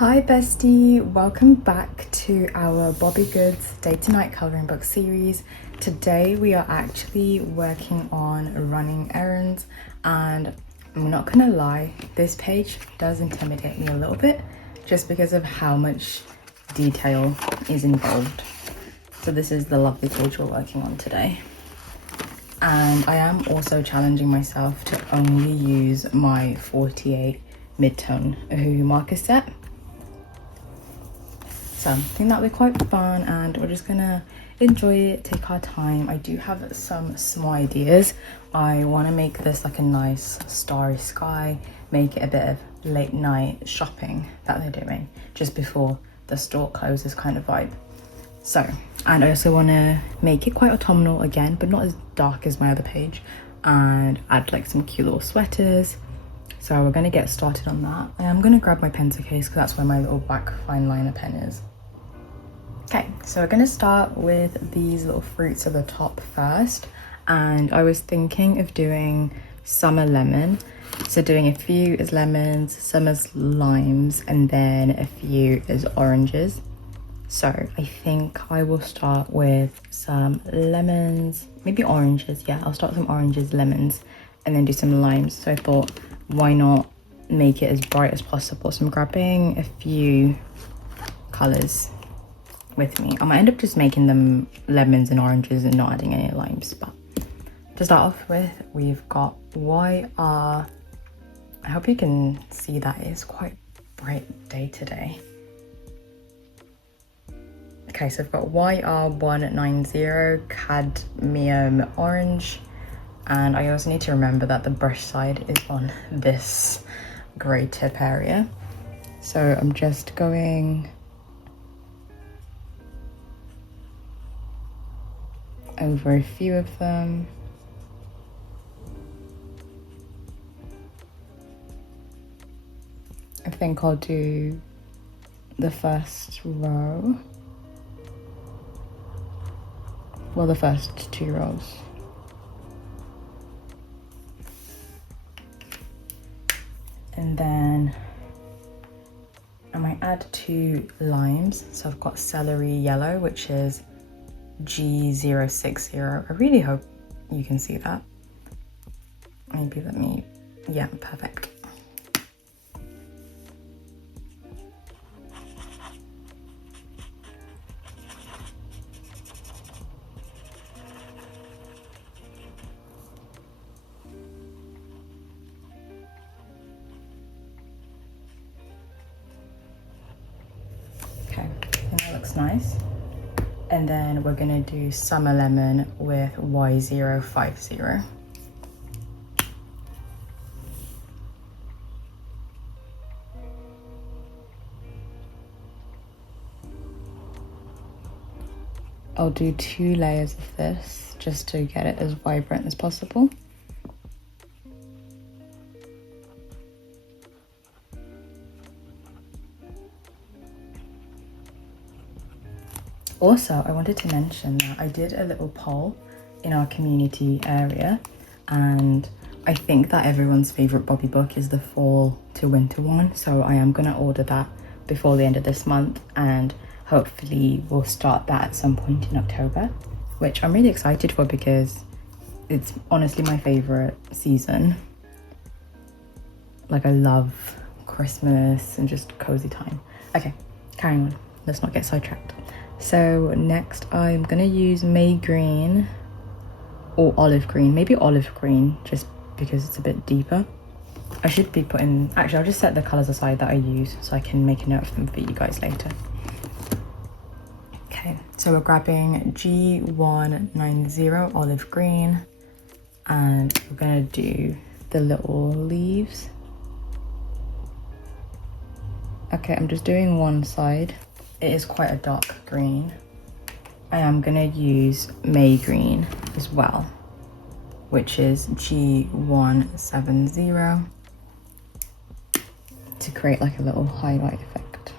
Hi bestie, welcome back to our Bobbie Goods Day to Night Coloring Book series. Today we are actually working on running errands, and I'm not gonna lie, this page does intimidate me a little bit just because of how much detail is involved. So this is the lovely page we're working on today. And I am also challenging myself to only use my 48 mid-tone Ohuhu marker set. So I think that'll be quite fun, and we're just gonna enjoy it, take our time. I do have some small ideas. I want to make this like a nice starry sky, make it a bit of late night shopping that they're doing just before the store closes kind of vibe. So, and I also want to make it quite autumnal again, but not as dark as my other page, and add like some cute little sweaters. So we're going to get started on that. And I'm going to grab my pencil case because that's where my little black fine liner pen is. Okay, so we're going to start with these little fruits at the top first. And I was thinking of doing summer lemon. So doing a few as lemons, some as limes, and then a few as oranges. So I think I will start with some lemons, maybe oranges. Yeah, I'll start with some oranges, lemons, and then do some limes. So I thought, why not make it as bright as possible? So I'm grabbing a few colors with me. I might end up just making them lemons and oranges and not adding any limes. But to start off with, we've got YR. I hope you can see that it's quite bright day today. Okay, so I've got YR190 cadmium orange, and I also need to remember that the brush side is on this grey tip area. So I'm just going over a few of them. I think I'll do the first row. Well, the first two rows. And then I might add 2 limes. So I've got celery yellow, which is G060. I really hope you can see that. Maybe let me, yeah, perfect. Okay, I think that looks nice. And then we're gonna do summer lemon with Y050. I'll do 2 layers of this just to get it as vibrant as possible. Also, I wanted to mention that I did a little poll in our community area, and I think that everyone's favourite Bobbie book is the fall to winter one, so I am going to order that before the end of this month, and hopefully we'll start that at some point in October, which I'm really excited for because it's honestly my favourite season. Like, I love Christmas and just cozy time. Okay, carrying on, let's not get sidetracked. So next I'm gonna use May green or olive green, maybe olive green, just because it's a bit deeper. I should be putting, actually I'll just set the colors aside that I use so I can make a note of them for you guys later. Okay, so we're grabbing G190 olive green, and we're gonna do the little leaves. Okay, I'm just doing one side. It is quite a dark green. I am gonna use May green as well, which is G170, to create like a little highlight effect.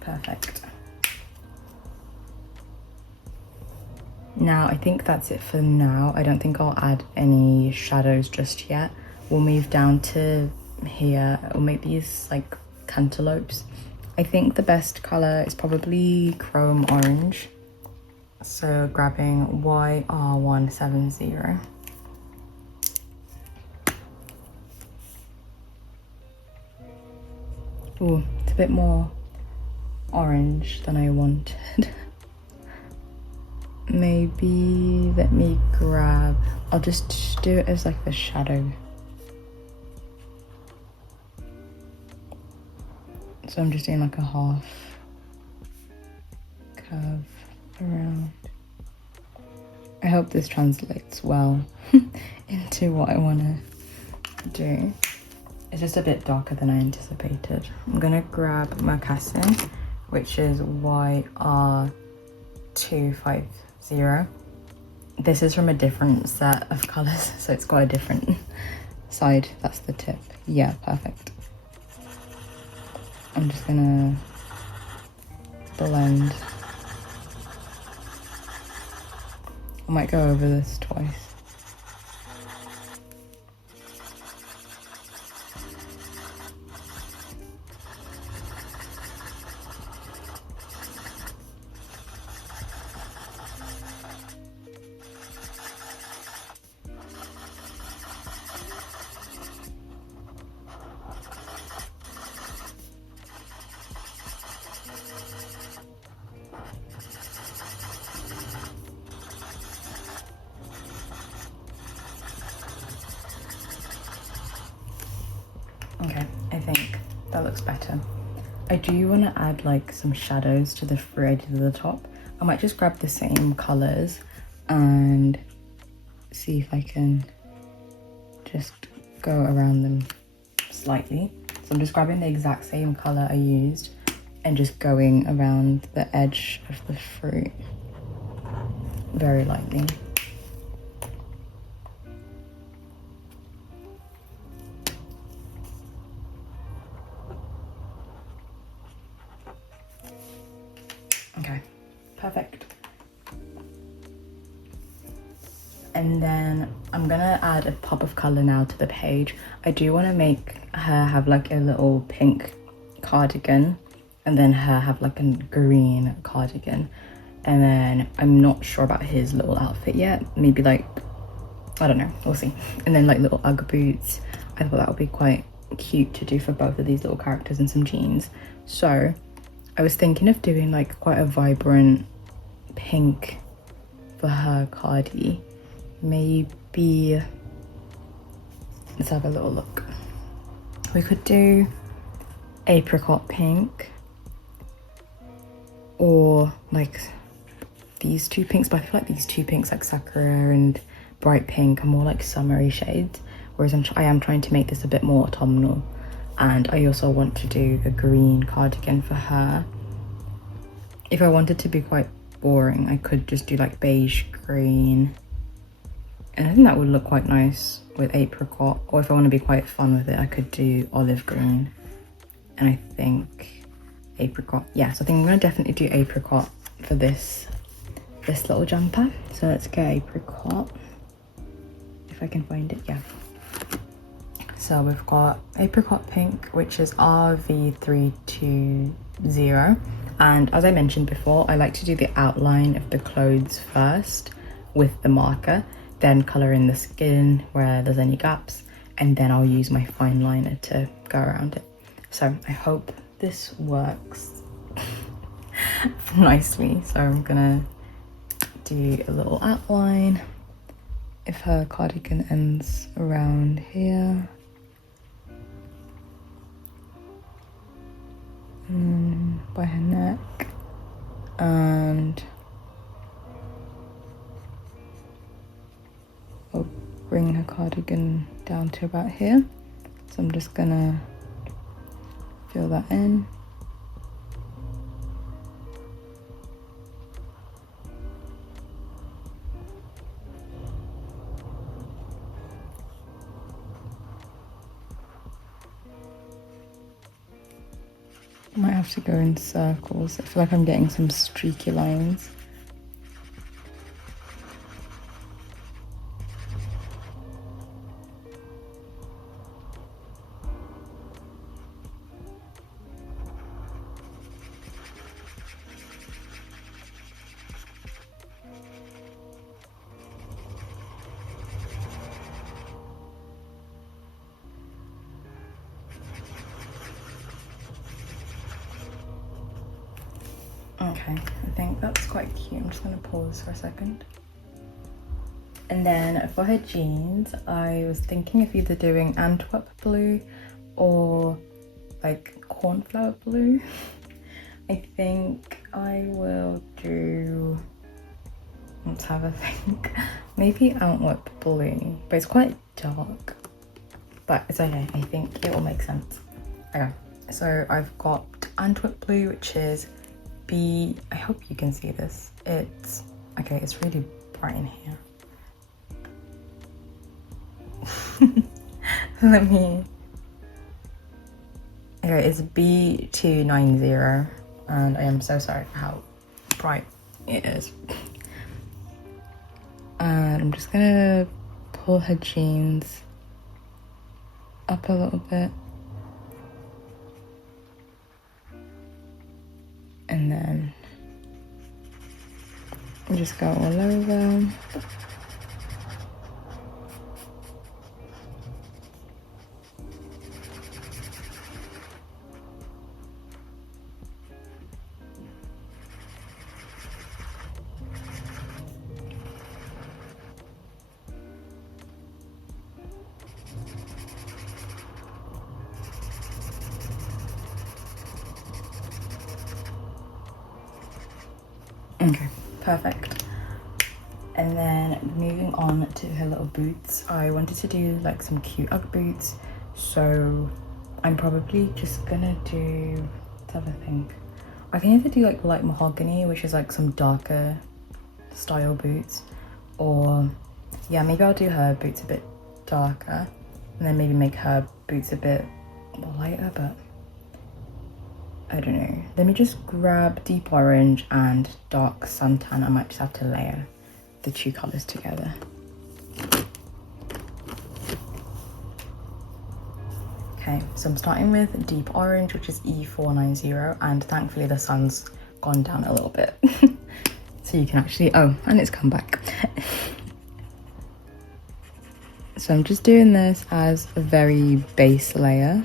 Perfect. Now I think that's it for now. I don't think I'll add any shadows just yet. we'll move down to here. We'll make these like cantaloupes. I think the best color is probably chrome orange. So grabbing YR170. Ooh, it's a bit more orange than I wanted. Maybe let me grab, I'll just do it as like the shadow. So I'm just doing like a half curve around. I hope this translates well into what I want to do. It's just a bit darker than I anticipated. I'm gonna grab Moccasin, which is YR250. This is from a different set of colors, so it's got a different side. That's the tip. Yeah, perfect. I'm just gonna blend. I might go over this twice. Okay, I think that looks better. I do want to add like some shadows to the free edges of the top. I might just grab the same colors and see if I can just go around them slightly. So I'm just grabbing the exact same color I used and just going around the edge of the fruit very lightly. Okay, perfect. And then I'm gonna add a pop of color now to the page. I do want to make her have like a little pink cardigan and then her have like a green cardigan. And then I'm not sure about his little outfit yet. Maybe like, I don't know, we'll see. And then like little Ugg boots. I thought that would be quite cute to do for both of these little characters, and some jeans. So I was thinking of doing like quite a vibrant pink for her cardi. Maybe, let's have a little look. We could do apricot pink or like these two pinks, but I feel like these two pinks, like sakura and bright pink, are more like summery shades, whereas I am trying to make this a bit more autumnal. And I also want to do a green cardigan for her. If I wanted to be quite boring, I could just do like beige green. And I think that would look quite nice with apricot. Or if I want to be quite fun with it, I could do olive green. And I think apricot. Yeah, so I think I'm going to definitely do apricot for this little jumper. So let's get apricot. If I can find it, yeah. So we've got apricot pink, which is RV320. And as I mentioned before, I like to do the outline of the clothes first with the marker, then colour in the skin where there's any gaps, and then I'll use my fine liner to go around it. So I hope this works nicely. So I'm gonna do a little outline. If her cardigan ends around here, by her neck, and I'll bring her cardigan down to about here. So I'm just gonna fill that in. I might have to go in circles. I feel like I'm getting some streaky lines. Okay, I think that's quite cute. I'm just gonna pause for a second. And then for her jeans, I was thinking of either doing Antwerp blue or like cornflower blue. I think I will do, let's have a think, maybe Antwerp blue, but it's quite dark, but it's okay. I think it will make sense. Okay, so I've got Antwerp blue, which is B, I hope you can see this. It's, okay, it's really bright in here. Let me, okay, it's B290, and I am so sorry for how bright it is. And I'm just gonna pull her jeans up a little bit. And then just go all over. Okay, perfect. And then moving on to her little boots, I wanted to do like some cute Ugg boots, so I'm probably just gonna do, let's have a think. I can either do like light mahogany, which is like some darker style boots, or yeah, maybe I'll do her boots a bit darker and then maybe make her boots a bit lighter, but I don't know. Let me just grab deep orange and dark suntan. I might just have to layer the two colors together. Okay, so I'm starting with deep orange, which is E490, and thankfully the sun's gone down a little bit. So you can actually, oh, and it's come back. So I'm just doing this as a very base layer.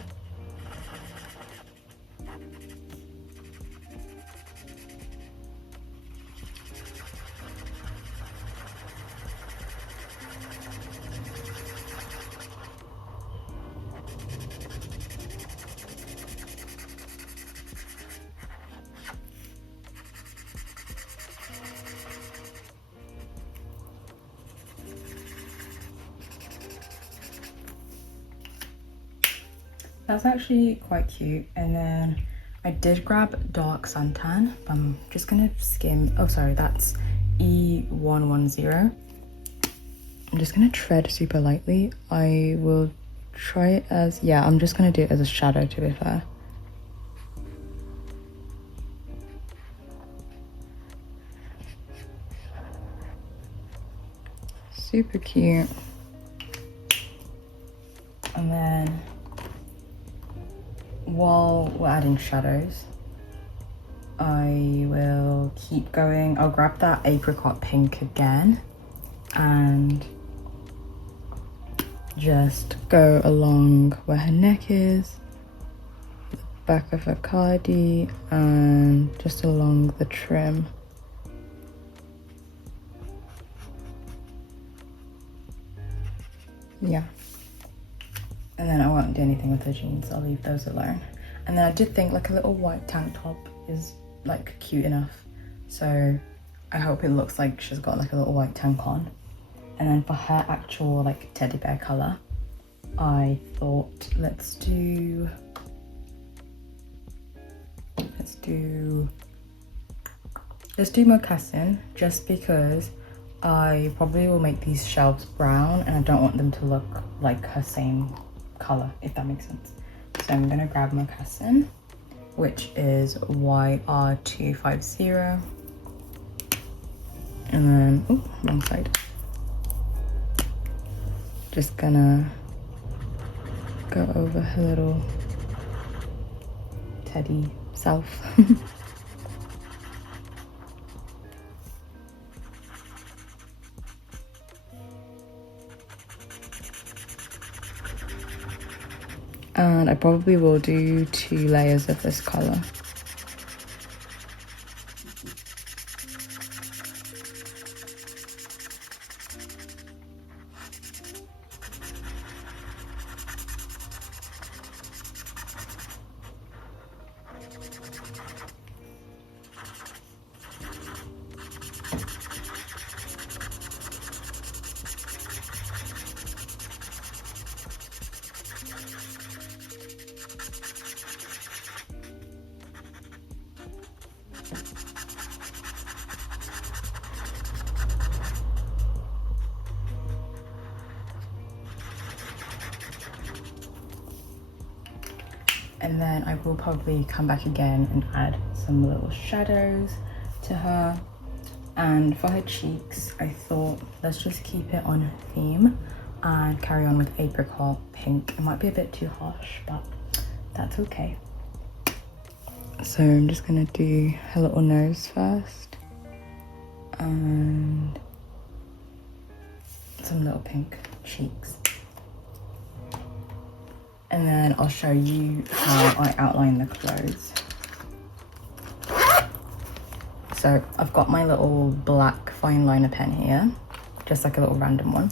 That's actually quite cute. And then I did grab dark suntan. I'm just gonna skim, oh sorry, that's E110. I'm just gonna tread super lightly. I will try it as, yeah, I'm just gonna do it as a shadow, to be fair. Super cute. And then while we're adding shadows, I will keep going. I'll grab that apricot pink again and just go along where her neck is, the back of her cardi, and just along the trim. Yeah. And then I won't do anything with her jeans, I'll leave those alone. And then I did think like a little white tank top is like cute enough. So I hope it looks like she's got like a little white tank on. And then for her actual like teddy bear color, I thought let's do mocassin, just because I probably will make these shelves brown and I don't want them to look like her same color, if that makes sense. So I'm gonna grab mocassin, which is YR250, and then, oh, wrong side. Just gonna go over her little teddy self. And I probably will do 2 layers of this color. And then I will probably come back again and add some little shadows to her. And for her cheeks, I thought let's just keep it on theme and carry on with apricot pink. It might be a bit too harsh, but that's okay. So I'm just gonna do her little nose first and some little pink cheeks. And then I'll show you how I outline the clothes. So I've got my little black fine liner pen here, just like a little random one.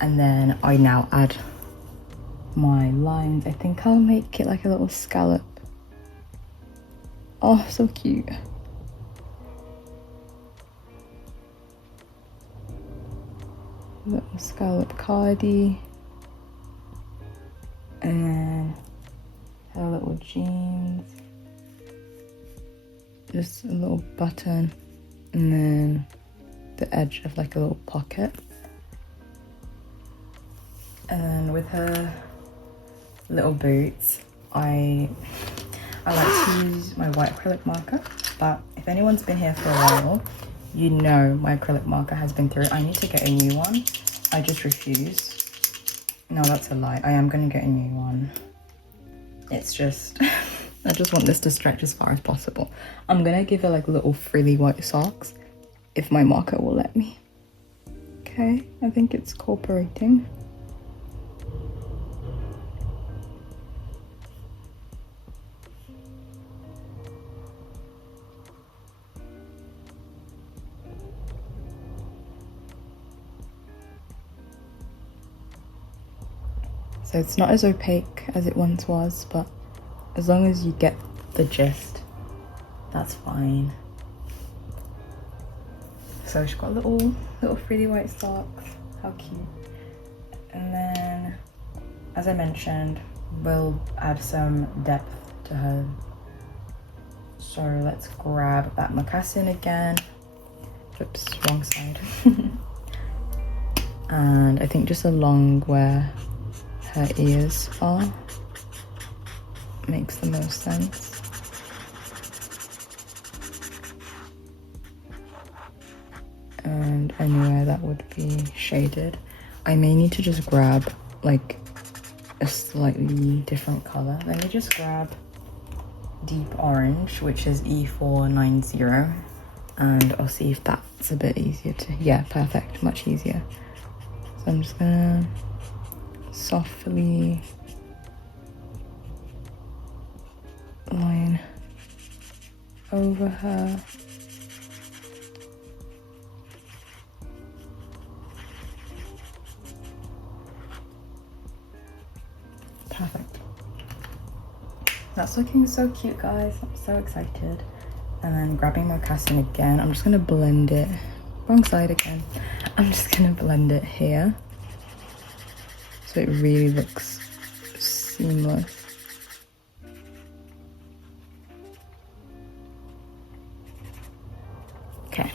And then I now add my lines. I think I'll make it like a little scallop. Oh, so cute. Little scallop cardi. And then her little jeans. Just a little button. And then the edge of like a little pocket. And then with her little boots, I like to use my white acrylic marker, but if anyone's been here for a while, you know my acrylic marker has been through. I need to get a new one. I just refuse. No, that's a lie. I am going to get a new one. It's just, I just want this to stretch as far as possible. I'm going to give it like little frilly white socks if my marker will let me. Okay, I think it's cooperating. So it's not as opaque as it once was, but as long as you get the gist, that's fine. So she's got little frilly white socks. How cute. And then, as I mentioned, we'll add some depth to her. So let's grab that moccasin again. Oops, wrong side. And I think just along where her ears are makes the most sense. And anywhere that would be shaded. I may need to just grab like a slightly different color. Let me just grab deep orange, which is E490, and I'll see if that's a bit easier to, yeah, perfect, much easier. So I'm just gonna softly line over her. Perfect. That's looking so cute, guys. I'm so excited. And then grabbing my casting again, I'm just gonna blend it. Wrong side again. I'm just gonna blend it here so it really looks seamless. Okay,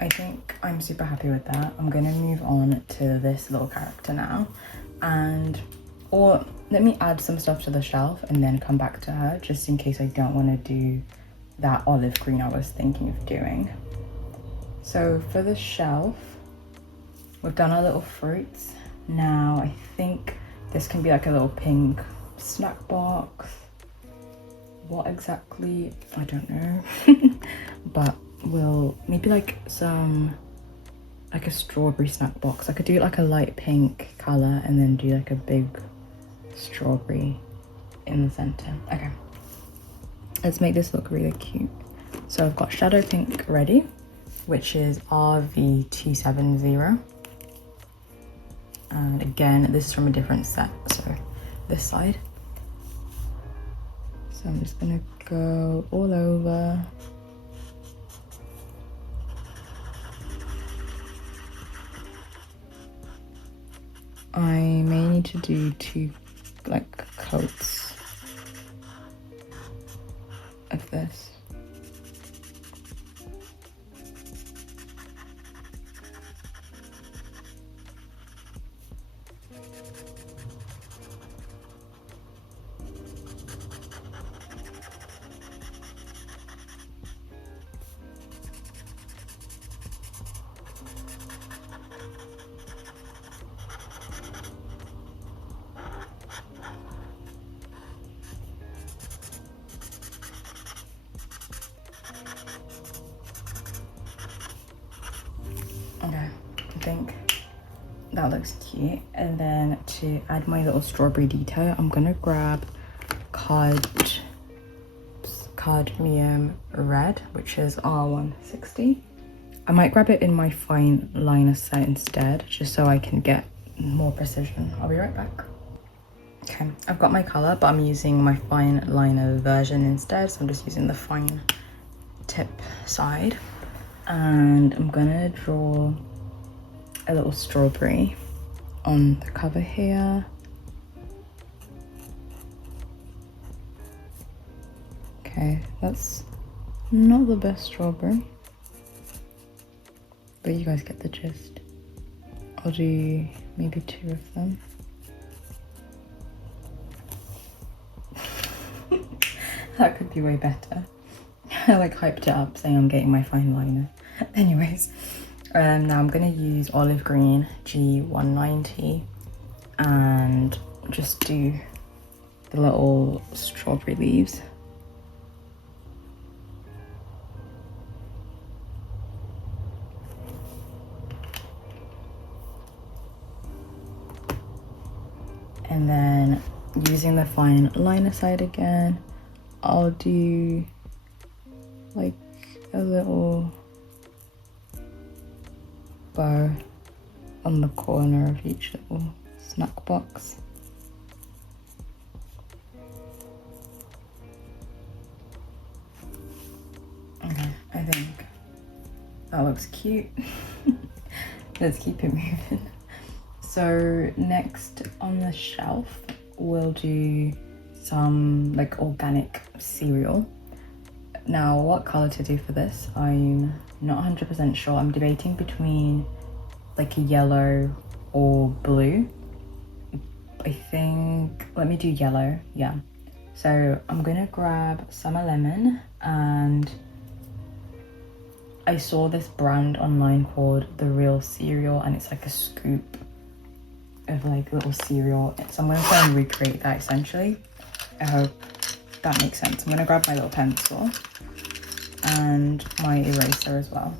I think I'm super happy with that. I'm gonna move on to this little character now, or let me add some stuff to the shelf and then come back to her, just in case I don't want to do that olive green I was thinking of doing. So for the shelf, we've done our little fruits. Now I think this can be like a little pink snack box. What exactly, I don't know. But we'll maybe like a strawberry snack box. I could do like a light pink color and then do like a big strawberry in the center. Okay, let's make this look really cute. So I've got shadow pink ready, which is RV270. And again, this is from a different set, so this side. So I'm just gonna go all over. I may need to do 2 like coats of this. think that looks cute. And then to add my little strawberry detail, I'm gonna grab cadmium red, which is R160. I might grab it in my fine liner set instead, just so I can get more precision. I'll be right back. Okay, I've got my color, but I'm using my fine liner version instead, so I'm just using the fine tip side. And I'm gonna draw a little strawberry on the cover here. Okay, that's not the best strawberry, but you guys get the gist. I'll do maybe 2 of them. That could be way better. I like hyped it up saying I'm getting my fine liner. Anyways, now I'm gonna use olive green G190 and just do the little strawberry leaves. And then using the fine liner side again, I'll do like a little bow on the corner of each little snack box. Okay, I think that looks cute. Let's keep it moving. So next on the shelf, we'll do some like organic cereal. Now, what color to do for this, I'm not 100% sure. I'm debating between like a yellow or blue. I think, let me do yellow, yeah. So I'm gonna grab Summer Lemon, and I saw this brand online called The Real Cereal, and it's like a scoop of like little cereal. So I'm gonna try and recreate that essentially. I hope that makes sense. I'm gonna grab my little pencil and my eraser as well.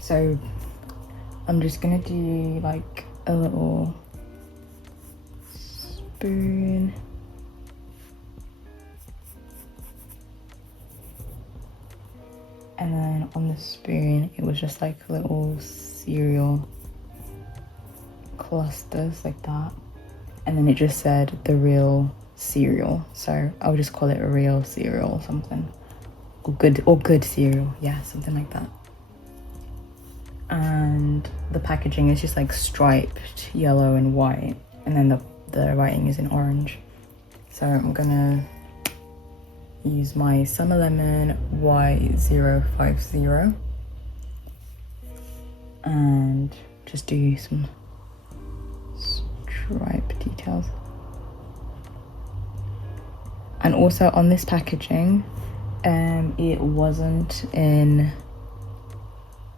So I'm just gonna do like a little spoon. And then on the spoon, it was just like little cereal clusters like that. And then it just said The Real Cereal. So I'll just call it a real cereal or something. Or good cereal. Yeah, something like that. And the packaging is just like striped yellow and white. And then the writing is in orange. So I'm gonna use my Summer Lemon Y050 and just do some stripe details. And also on this packaging, it wasn't in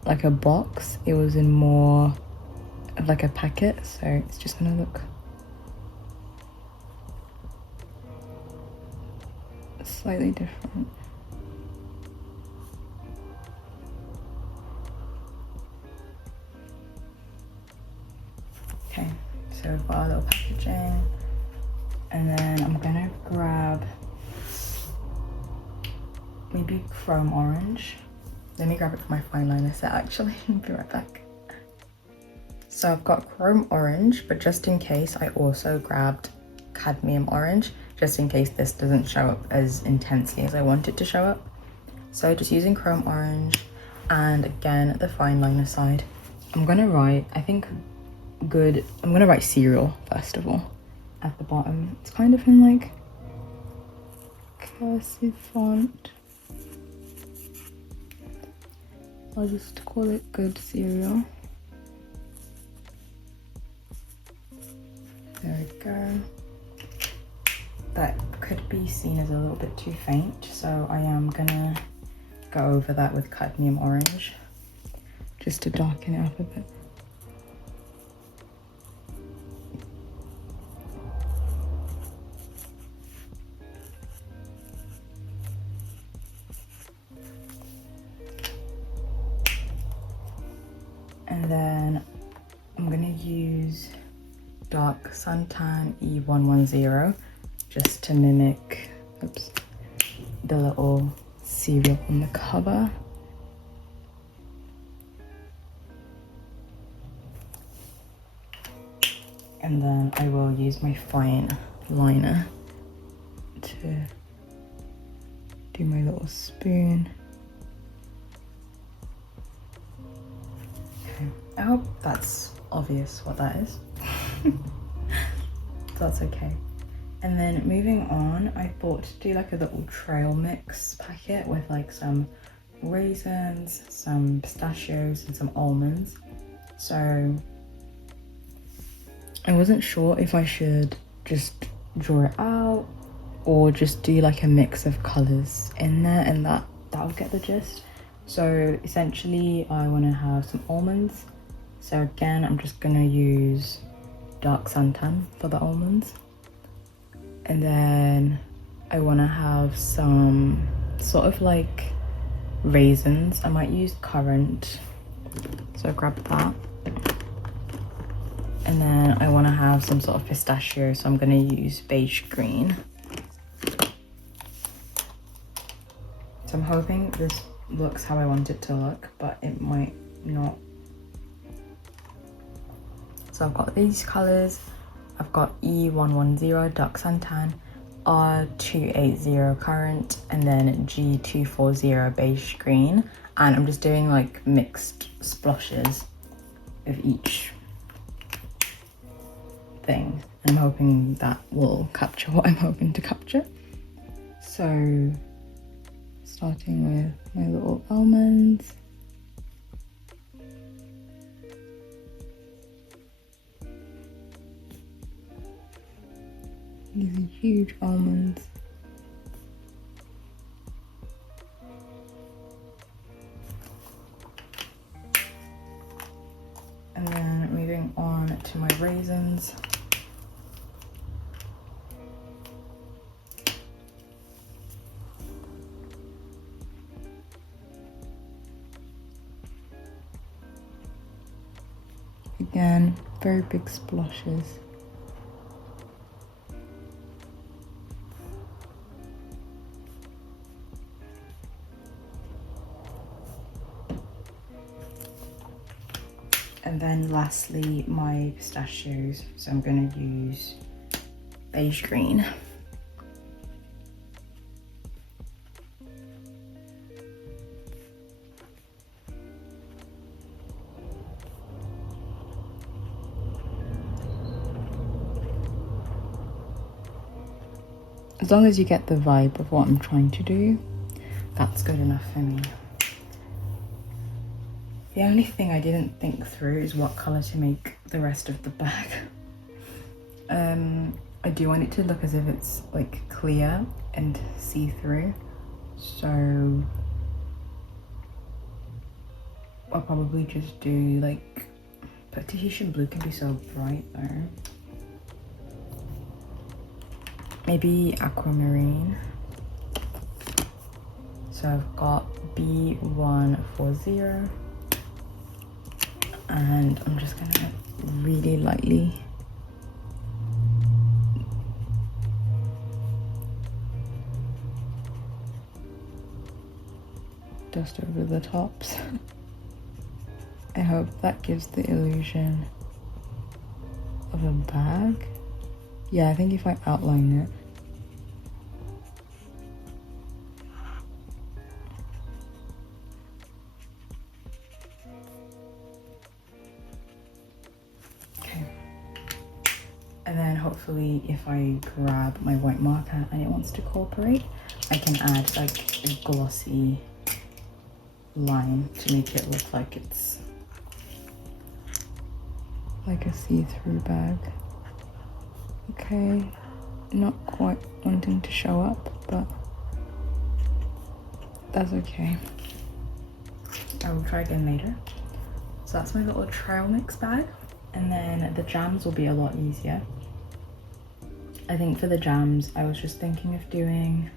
like a box, it was in more of like a packet, so it's just gonna look slightly different. Okay, so we've got our little packaging, and then I'm gonna grab maybe chrome orange. Let me grab it for my fine liner set actually. I'll be right back. So I've got chrome orange, but just in case I also grabbed cadmium orange, just in case this doesn't show up as intensely as I want it to show up. So just using chrome orange, and again the fine liner side. I'm gonna write, I'm gonna write cereal first of all at the bottom. It's kind of in like cursive font. I'll just call it good cereal. There we go. That could be seen as a little bit too faint, so I am gonna go over that with cadmium orange just to darken it up a bit. And then I'm gonna use dark suntan E110 just to mimic, oops, the little cereal on the cover. And then I will use my fine liner to do my little spoon. Okay, I hope that's obvious what that is. That's okay. And then moving on, I thought to do like a little trail mix packet with like some raisins, some pistachios and some almonds. So I wasn't sure if I should just draw it out or just do like a mix of colors in there, and that would get the gist. So essentially I want to have some almonds. So again, I'm just gonna use dark suntan for the almonds. And then I want to have some sort of like raisins. I might use currant, so grab that. And then I want to have some sort of pistachio, so I'm going to use beige green. So I'm hoping this looks how I want it to look, but it might not. So I've got these colors. I've got E110 dark suntan, R280 currant, and then G240 beige green. And I'm just doing like mixed splotches of each thing. I'm hoping that will capture what I'm hoping to capture. So starting with my little almonds. These are huge almonds. And then moving on to my raisins. Again, very big splashes. And then lastly, my pistachios. So I'm going to use beige green. As long as you get the vibe of what I'm trying to do, that's good enough for me. The only thing I didn't think through is what colour to make the rest of the bag. I do want it to look as if it's like clear and see-through, so I'll probably just do like, but Tahitian blue can be so bright though. Maybe aquamarine. So I've got B140. And I'm just gonna really lightly dust over the tops. I hope that gives the illusion of a bag. Yeah, I think if I outline it. And then hopefully if I grab my white marker and it wants to cooperate, I can add like a glossy line to make it look like it's like a see-through bag. Okay, not quite wanting to show up, but that's okay. I will try again later. So that's my little trail mix bag. And then the jams will be a lot easier. I think for the jams, I was just thinking of doing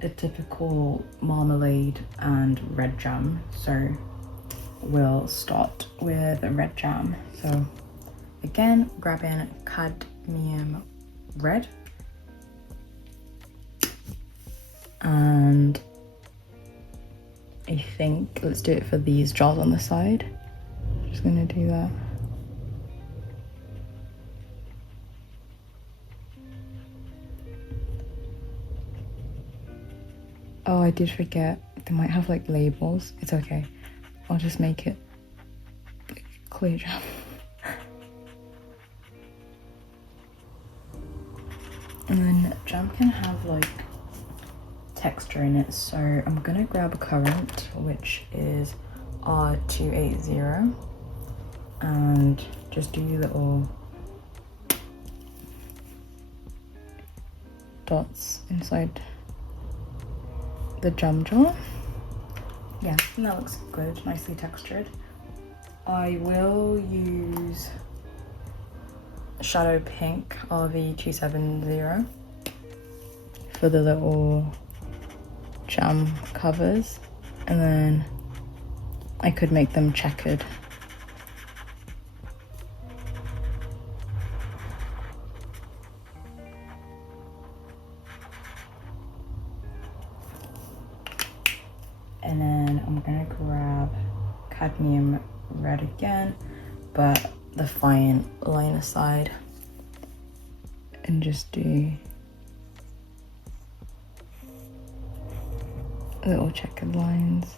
a typical marmalade and red jam. So we'll start with red jam. So again, grabbing cadmium red, and I think let's do it for these jars on the side. Just gonna do that. Oh, I did forget. They might have like labels. It's okay. I'll just make it like clear jam. And then jam can have like texture in it, so I'm gonna grab a currant, which is R280, and just do little dots inside the jam jar. Yeah, and that looks good, nicely textured. I will use Shadow Pink RV270 for the little jam covers, and then I could make them checkered. And then I'm gonna grab cadmium red again, but the fine liner side, and just do little checkered lines.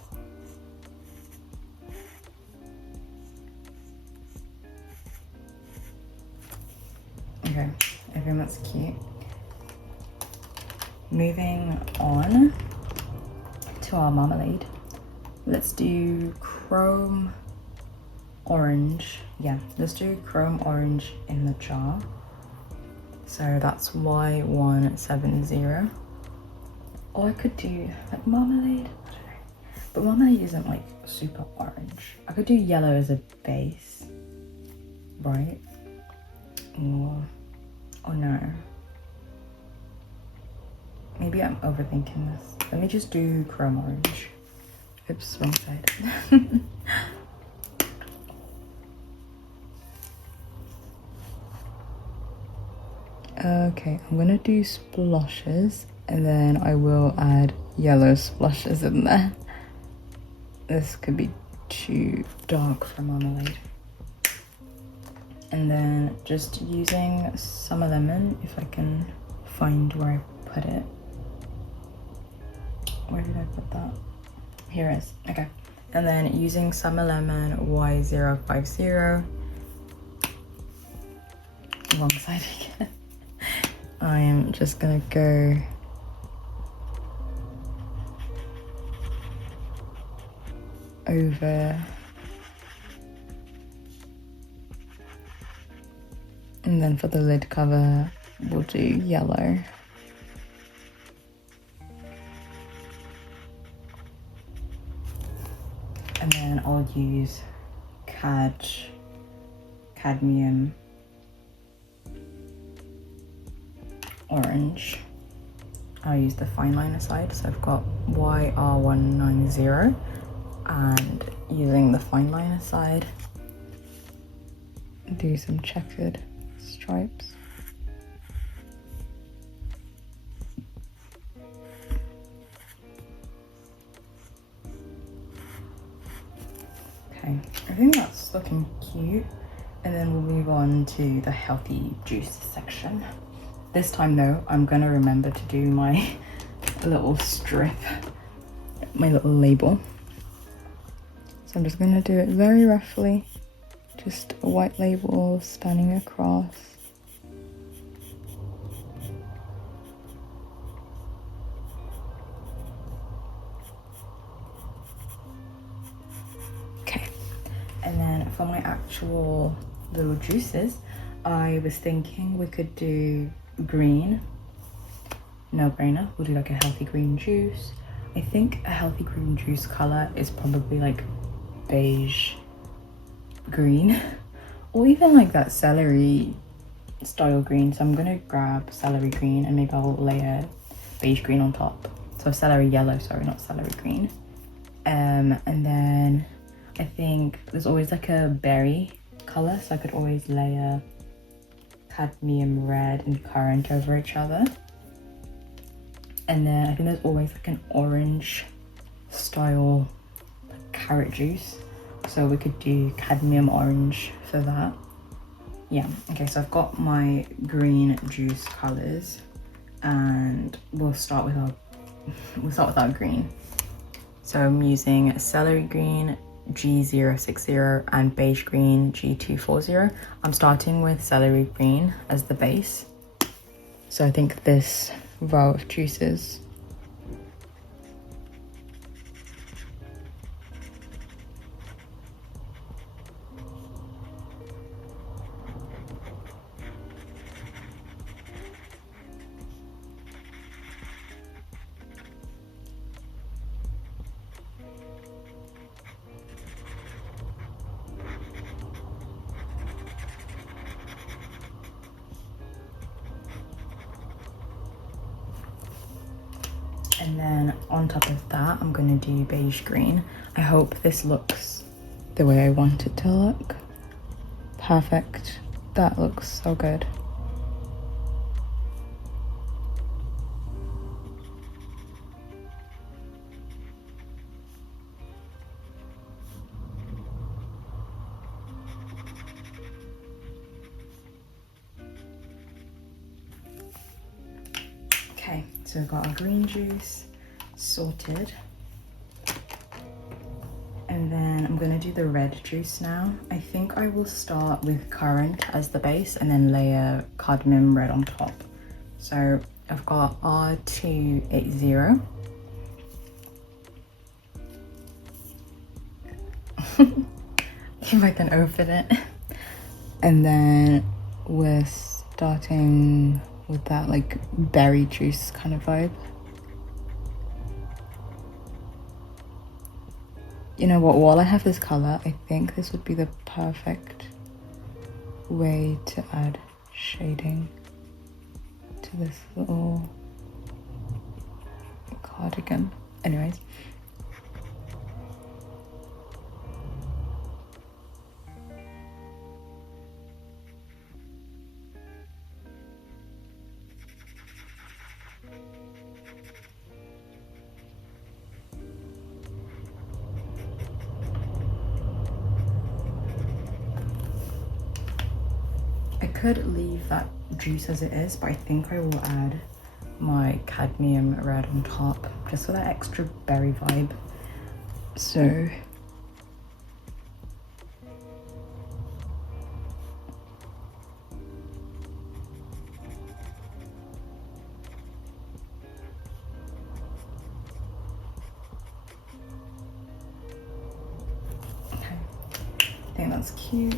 Okay, I think that's cute. Moving on to our marmalade. Let's do chrome orange. Yeah, let's do chrome orange in the jar. So that's Y170. Or I could do like marmalade, I don't know. But marmalade isn't like super orange. I could do yellow as a base, right? Or no. Maybe I'm overthinking this. Let me just do chrome orange. Oops, wrong side. Okay, I'm gonna do splashes, and then I will add yellow splashes in there. This could be too dark for marmalade. And then just using summer lemon, if I can find where I put it. Where did I put that? Here it is. Okay. And then using summer lemon Y050. Wrong side again. I am just gonna go over, and then for the lid cover we'll do yellow. And then I'll use cadmium orange. I'll use the fine liner side, so I've got YR190, and using the fine liner side, do some checkered stripes. Okay, I think that's looking cute. And then we'll move on to the healthy juice section. This time though, I'm gonna remember to do my little strip, my little label. So I'm just gonna do it very roughly. Just a white label spanning across. Okay, and then for my actual little juices, I was thinking we could do green. No brainer, we'll do like a healthy green juice. I think a healthy green juice color is probably like beige green, or even like that celery style green. So I'm gonna grab celery green, and maybe I'll layer beige green on top. So celery yellow, sorry, not celery green. And then I think there's always like a berry color, so I could always layer cadmium red and currant over each other. And then I think there's always like an orange style like carrot juice, so we could do cadmium orange for that. Yeah, okay, so I've got my green juice colors, and we'll start with our green. So I'm using celery green G060 and beige green G240. I'm starting with celery green as the base. So I think this row of juices and then on top of that I'm going to do beige green. I hope this looks the way I want it to look. Perfect. That looks so good. Okay, so we've got our green juice sorted. And then I'm going to do the red juice now. I think I will start with currant as the base and then layer cadmium red on top. So I've got R280. If I can open it. And then we're starting with that like berry juice kind of vibe. You know what, while I have this color, I think this would be the perfect way to add shading to this little cardigan. Anyways. I could leave that juice as it is, but I think I will add my cadmium red on top just for that extra berry vibe. So okay, I think that's cute.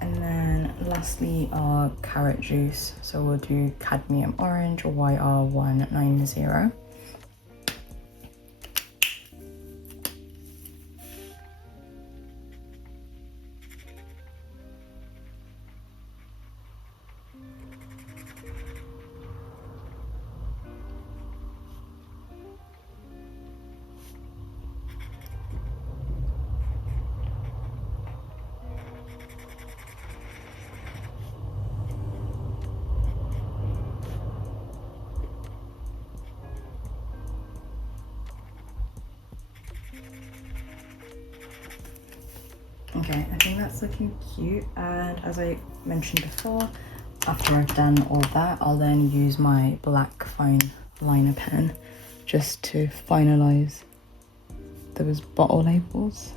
And then lastly our carrot juice. So we'll do cadmium orange or YR190. Okay, I think that's looking cute, and as I mentioned before, after I've done all that, I'll then use my black fine liner pen just to finalize those bottle labels.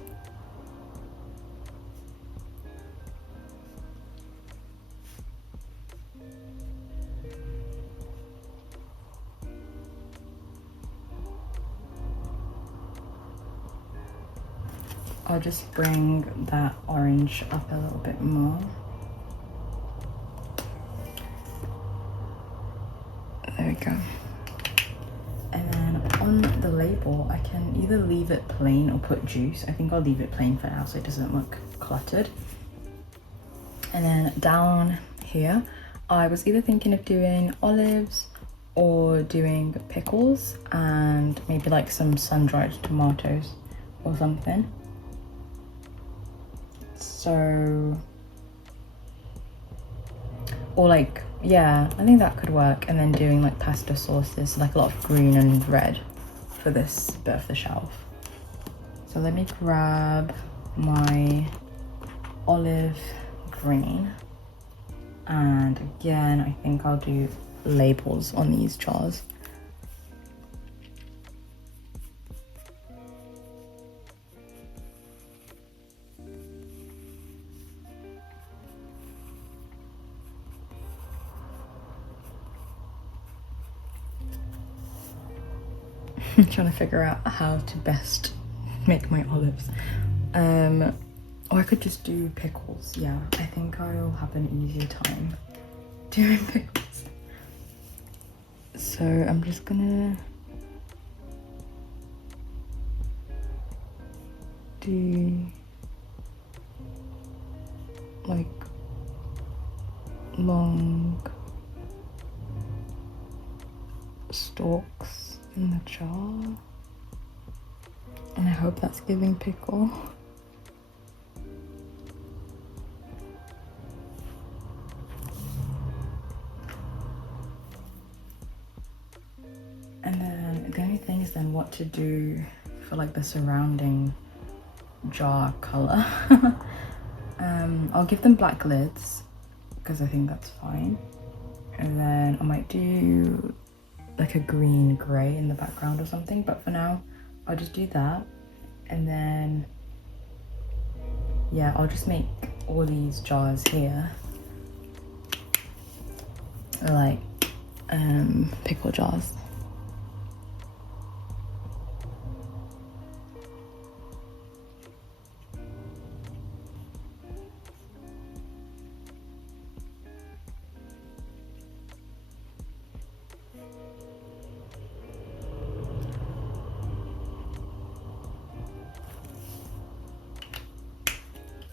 I'll just bring that orange up a little bit more. There we go. And then on the label, I can either leave it plain or put juice. I think I'll leave it plain for now so it doesn't look cluttered. And then down here, I was either thinking of doing olives or doing pickles and maybe like some sun-dried tomatoes or something. So, or like, yeah, I think that could work. And then doing like pasta sauces, like a lot of green and red for this bit of the shelf. So let me grab my olive green. And again, I think I'll do labels on these jars. I'm trying to figure out how to best make my olives. Or I could just do pickles. Yeah, I think I'll have an easier time doing pickles. So I'm just gonna do like long stalks in the jar, and I hope that's giving pickle. And then the only thing is then what to do for like the surrounding jar color. I'll give them black lids because I think that's fine, and then I might do like a green gray in the background or something, but for now I'll just do that. And then yeah, I'll just make all these jars here like pickle jars.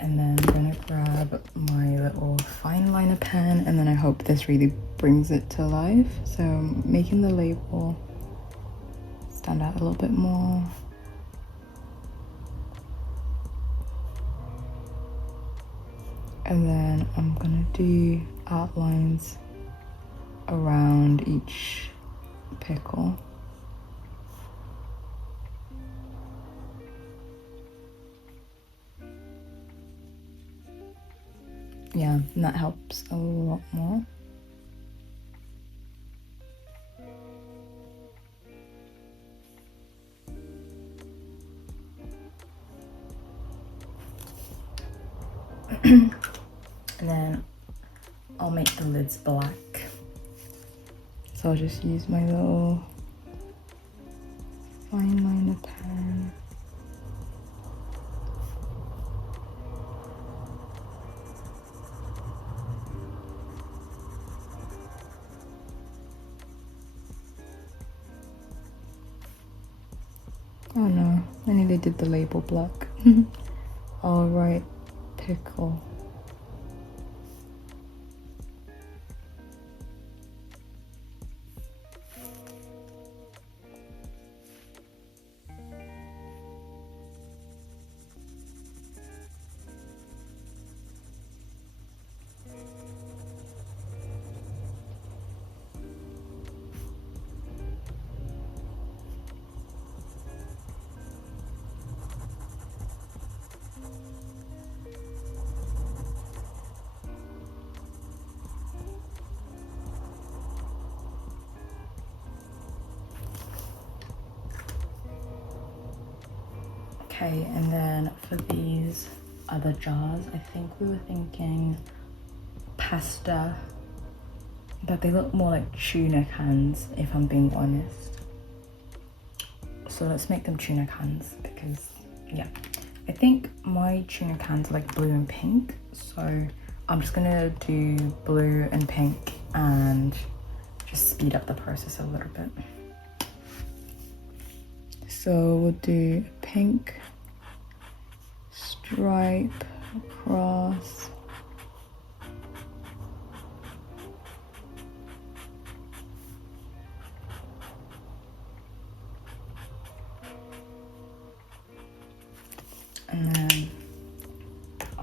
And then I'm gonna grab my little fine liner pen, and then I hope this really brings it to life. So I'm making the label stand out a little bit more. And then I'm gonna do outlines around each pickle. Yeah, and that helps a lot more. And then I'll make the lids black. So I'll just use my little fine liner pen. Oh no, I nearly did the label black. All right, pickle. Okay, and then for these other jars, I think we were thinking pasta, but they look more like tuna cans if I'm being honest. So let's make them tuna cans because, yeah, I think my tuna cans are like blue and pink. So I'm just gonna do blue and pink and just speed up the process a little bit. So we'll do a pink stripe across. And then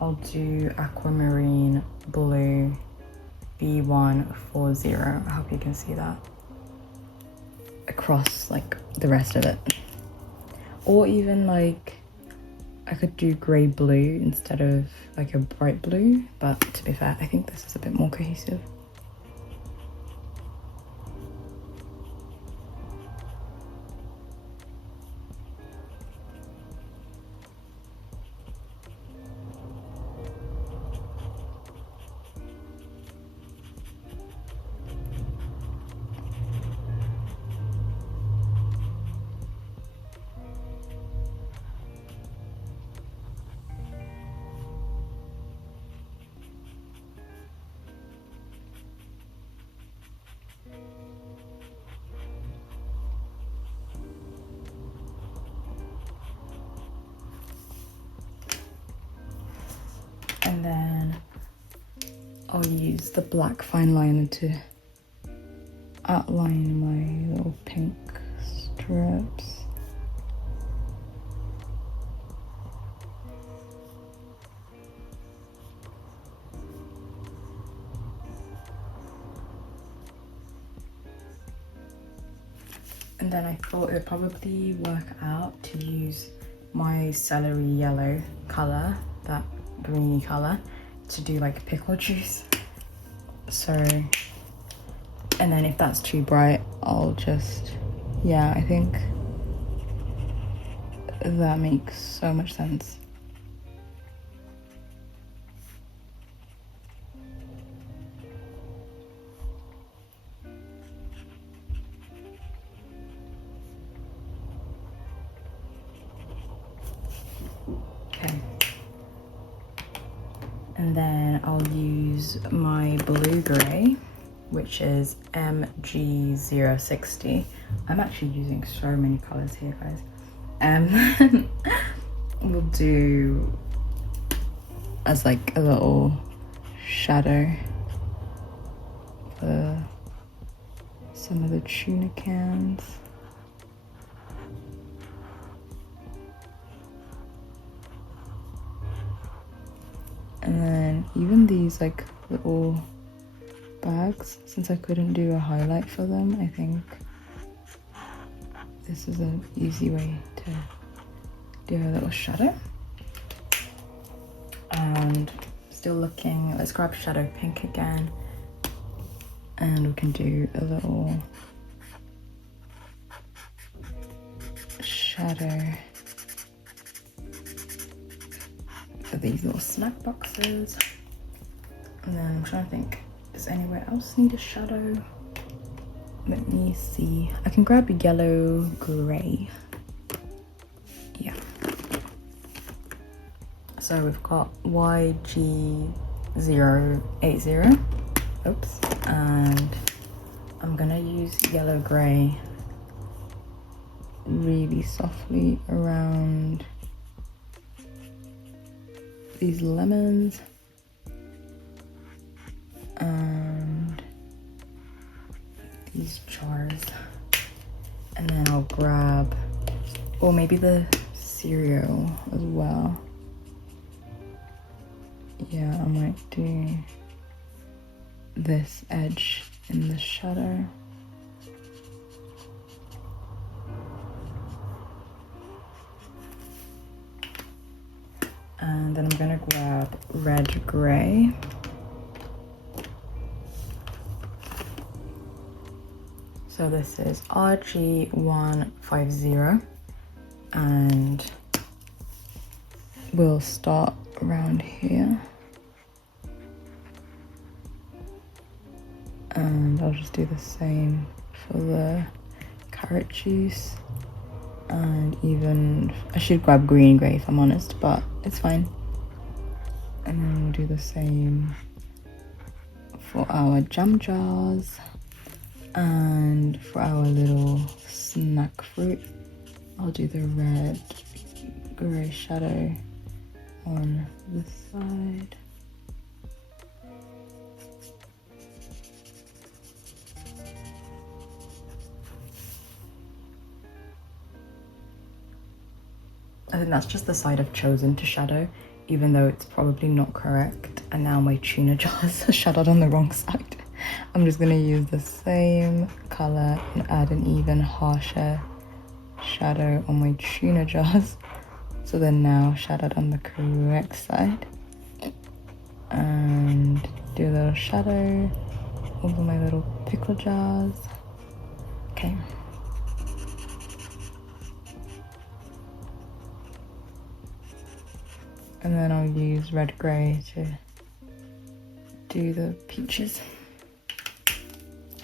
I'll do aquamarine blue B140. I hope you can see that across like the rest of it. Or even like I could do grey blue instead of like a bright blue, but to be fair, I think this is a bit more cohesive. And then I'll use the black fine liner to outline my little pink strips. And then I thought it would probably work out to use my celery yellow colour, that greeny colour, to do like pickle juice. So, and then if that's too bright, I'll just, yeah, I think that makes so much sense. Okay. And then I'll use my blue grey, which is MG060. I'm actually using so many colours here, guys. We'll do as like a little shadow for some of the tuna cans. And then even these like little bags, since I couldn't do a highlight for them, I think this is an easy way to do a little shadow. And still looking, let's grab shadow pink again, and we can do a little shadow for these little snack boxes. And then I'm trying to think, does anywhere else need a shadow? Let me see. I can grab yellow grey. Yeah. So we've got YG080. Oops. And I'm gonna use yellow grey really softly around these lemons and these jars. And then I'll grab, or maybe the cereal as well. Yeah, I might do this edge in the shadow. And then I'm gonna grab red gray. So this is RG150, and we'll start around here. And I'll just do the same for the carrot juice. And even, I should grab green grey if I'm honest, but it's fine. And then we'll do the same for our jam jars. And for our little snack fruit, I'll do the red grey shadow on this side. I think that's just the side I've chosen to shadow. even though it's probably not correct. And now my tuna jars are shadowed on the wrong side. I'm just gonna use the same color and add an even harsher shadow on my tuna jars. So they're now shadowed on the correct side. And do a little shadow over my little pickle jars. Okay. And then I'll use red grey to do the peaches.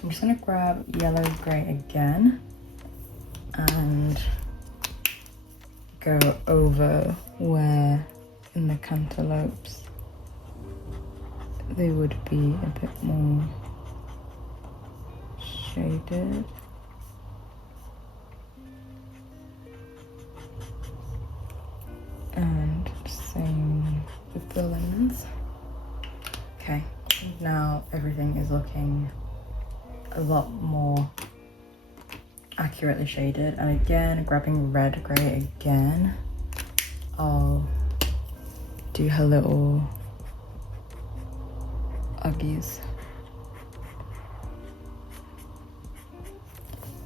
I'm just gonna grab yellow grey again and go over where in the cantaloupes they would be a bit more shaded. And same with the lemons. Okay, now everything is looking a lot more accurately shaded. And again, grabbing red grey again, I'll do her little Uggies.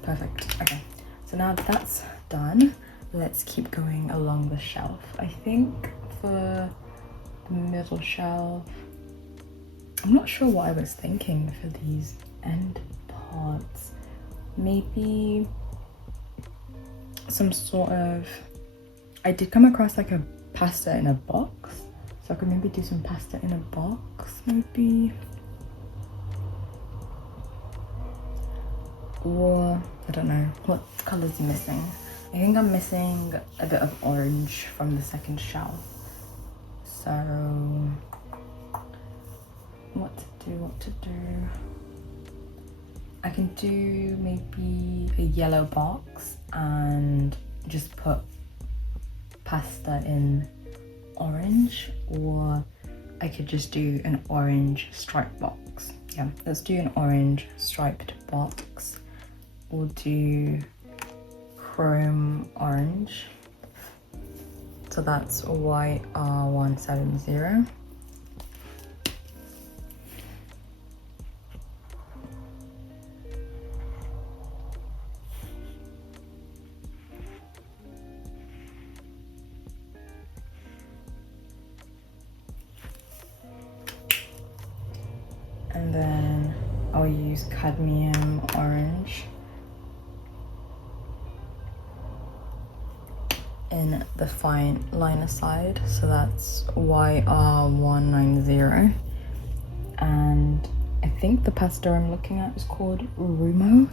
Perfect. Okay, so now that's done, let's keep going along the shelf. I think for the middle shelf, I'm not sure what I was thinking for these end parts. Maybe some sort of, I did come across like a pasta in a box, so I could maybe do some pasta in a box, maybe. Or I don't know what color's missing. I think I'm missing a bit of orange from the second shelf. So what to do? I can do maybe a yellow box and just put pasta in orange, or I could just do an orange striped box. Yeah, let's do an orange striped box. We'll do chrome orange. So that's YR170. And then I'll use cadmium orange in the fine liner side, so that's YR190. And I think the pasta I'm looking at is called Rumo,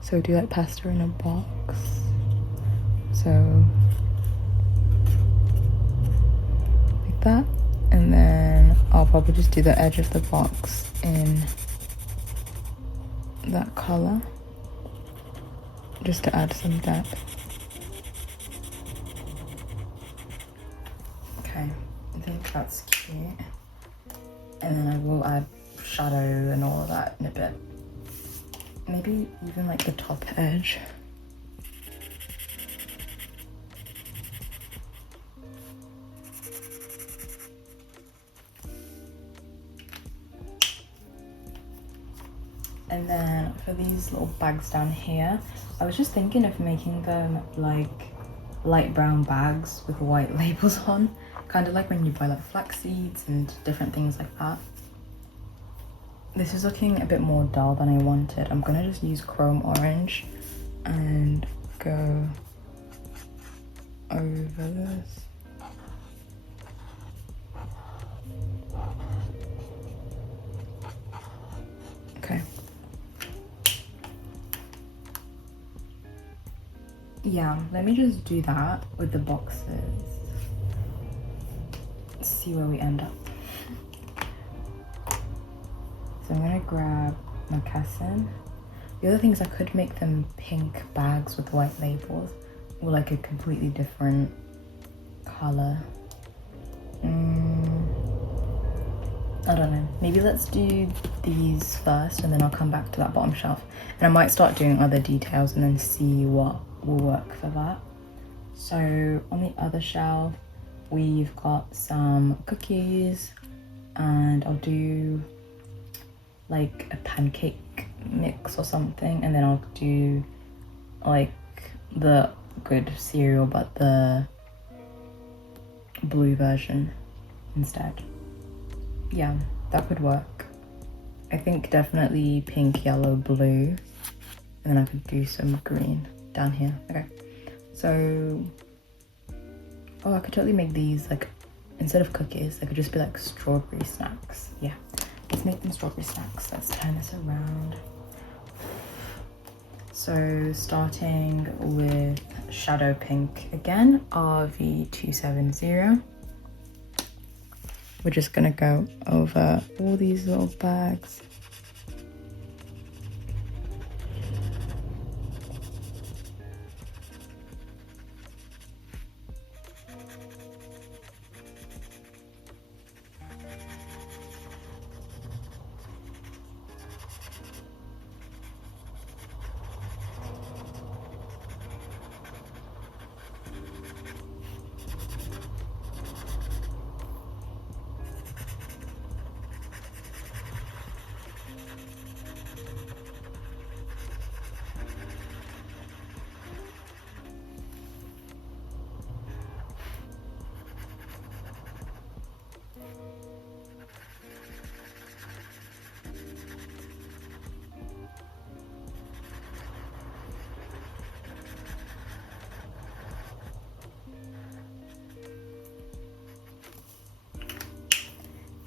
so do like pasta in a box. So like that, and then I'll probably just do the edge of the box in that color just to add some depth. Okay, I think that's cute. And then I will add shadow and all of that in a bit. Maybe even like the top edge. And then for these little bags down here, I was just thinking of making them like light brown bags with white labels on, kind of like when you buy like flax seeds and different things like that. This is looking a bit more dull than I wanted. I'm gonna just use chrome orange and go over this. Okay. Yeah, let me just do that with the boxes. See where we end up. So I'm gonna grab moccasin. The other thing is I could make them pink bags with white labels, or like a completely different color. I don't know. Maybe let's do these first and then I'll come back to that bottom shelf. And I might start doing other details and then see what will work for that. So on the other shelf, we've got some cookies, and I'll do like a pancake mix or something, and then I'll do like the good cereal but the blue version instead. Yeah, that could work. I think definitely pink, yellow, blue, and then I could do some green down here. Okay, so oh, I could totally make these like, instead of cookies, they could just be like strawberry snacks. Yeah, let's make them strawberry snacks. Let's turn this around. So starting with Shadow Pink again, RV270. We're just gonna go over all these little bags.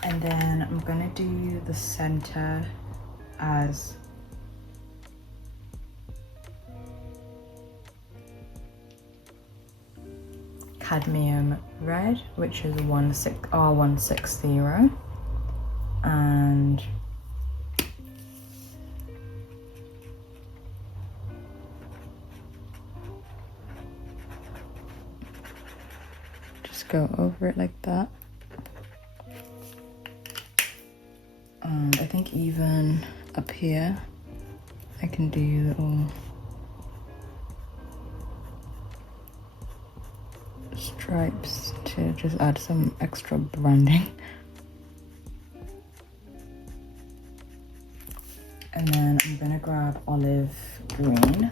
And then I'm gonna do the center as cadmium red, which is R160, and just go over it like that. And I think even up here I can do little stripes to just add some extra branding. And then I'm gonna grab olive green,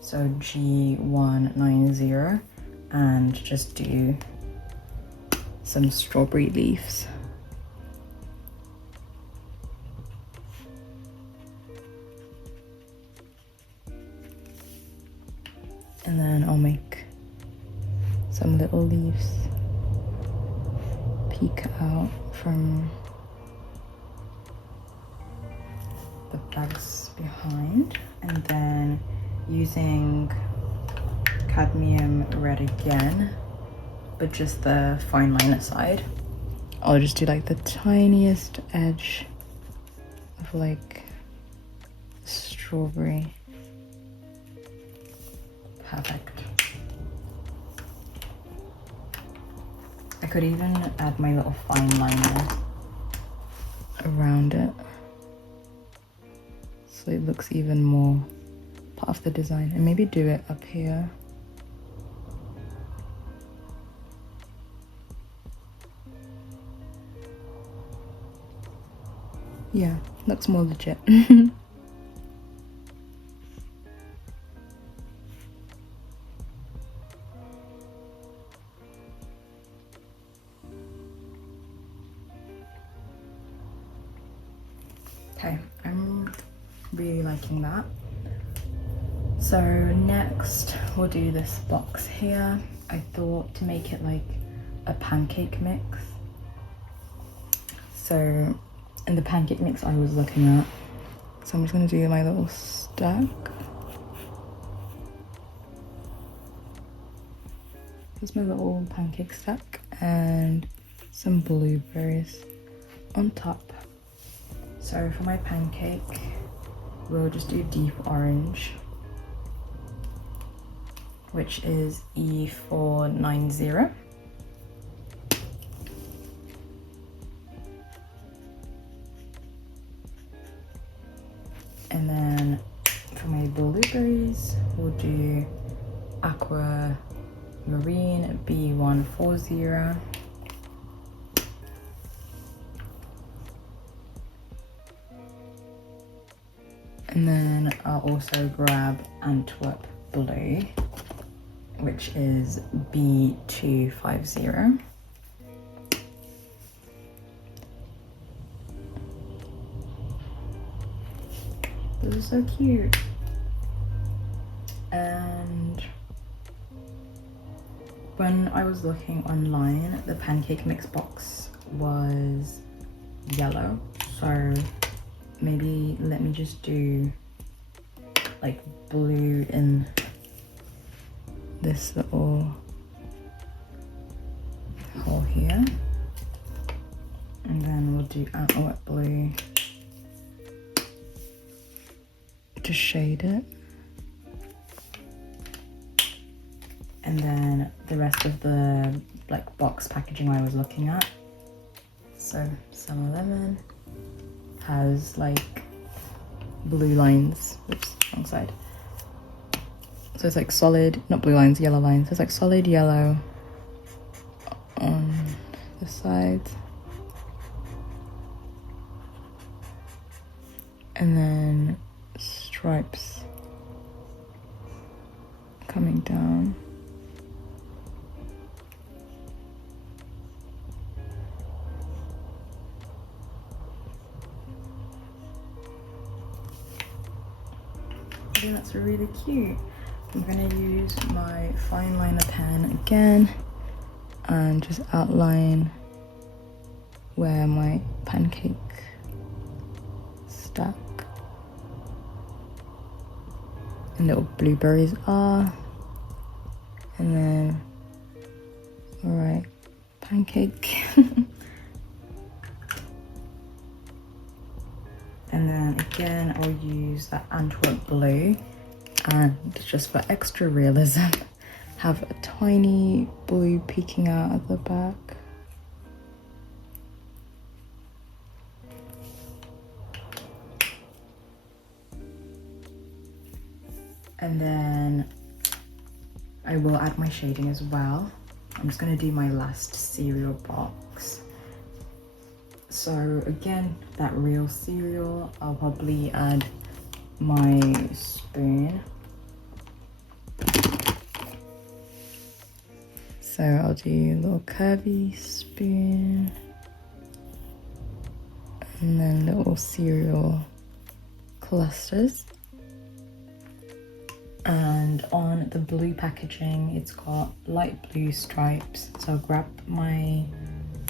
so G190, and just do some strawberry leaves. And then I'll make some little leaves peek out from the bags behind. And then using cadmium red again, but just the fine liner side, I'll just do like the tiniest edge of like strawberry. Perfect. I could even add my little fine liner around it, so it looks even more part of the design, and maybe do it up here. Yeah, looks more legit. Okay, I'm really liking that. So next we'll do this box here. I thought to make it like a pancake mix. So in the pancake mix I was looking at, so I'm just gonna do my little stack. Here's my little pancake stack and some blueberries on top. So for my pancake, we'll just do deep orange, which is E490. And then for my blueberries, we'll do aqua Aquamarine B140. And then I'll also grab Antwerp Blue, which is B250. This is so cute. And when I was looking online, the pancake mix box was yellow, so maybe let me just do like blue in this little hole here, and then we'll do Antwerp Blue to shade it, and then the rest of the like box packaging I was looking at. So Summer Lemon has like blue lines, oops, wrong side. So it's like solid, not blue lines, yellow lines. So it's like solid yellow on the sides. And then stripes coming down. I think that's really cute. I'm gonna use my fine liner pen again and just outline where my pancake stack and little blueberries are. And then, all right, pancake. And then again, I'll use that Antwerp Blue, and just for extra realism, have a tiny blue peeking out at the back. And then I will add my shading as well. I'm just gonna do my last cereal box. So again, that real cereal, I'll probably add my spoon. So I'll do a little curvy spoon, and then little cereal clusters. And on the blue packaging, it's got light blue stripes. So I'll grab my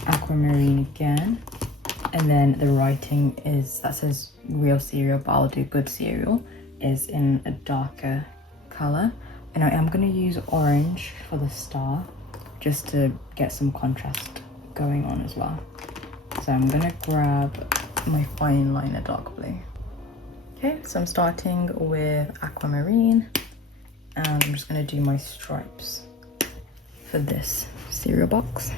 aquamarine again. And then the writing is, that says real cereal, but I'll do good cereal, is in a darker color. And I am going to use orange for the star, just to get some contrast going on as well. So I'm going to grab my fine liner dark blue. Okay, so I'm starting with aquamarine, and I'm just going to do my stripes for this cereal box.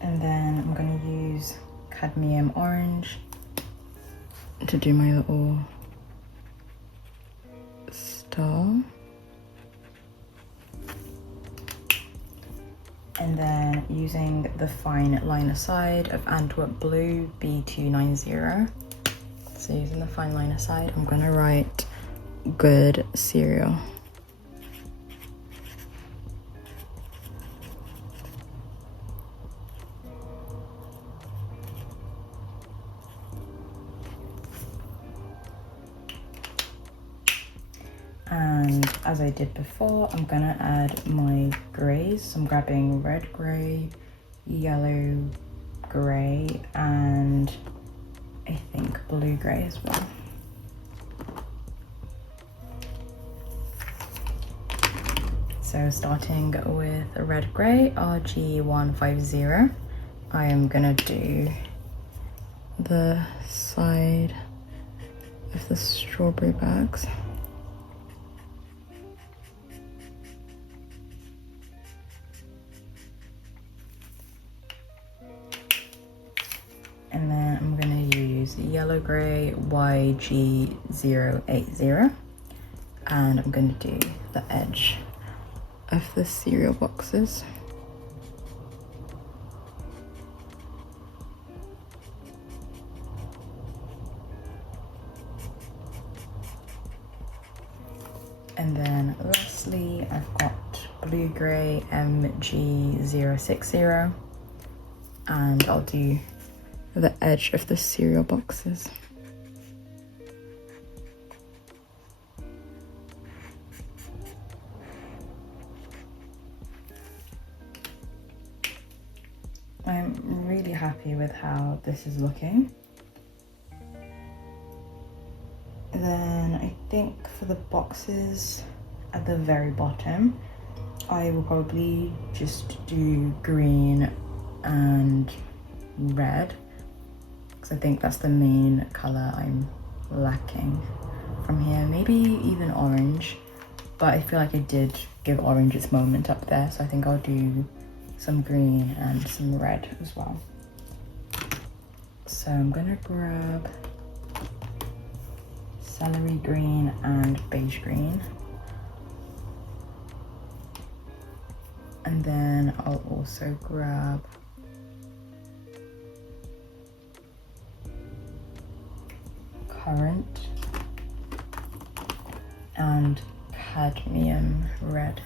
And then I'm going to use cadmium orange to do my little star. And then using the fine liner side of Antwerp Blue B290. So using the fine liner side, I'm going to write good cereal. And as I did before, I'm gonna add my grays. So I'm grabbing red gray, yellow gray, and I think blue gray as well. So starting with a red gray, RG150, I am gonna do the side of the strawberry bags. And then I'm gonna use yellow gray YG080, and I'm gonna do the edge of the cereal boxes. And then lastly, I've got blue gray MG060, and I'll do the edge of the cereal boxes. I'm really happy with how this is looking. Then I think for the boxes at the very bottom, I will probably just do green and red, because I think that's the main color I'm lacking from here. Maybe even orange, but I feel like I did give orange its moment up there, so I think I'll do some green and some red as well. So I'm gonna grab celery green and beige green, and then I'll also grab currant and cadmium red.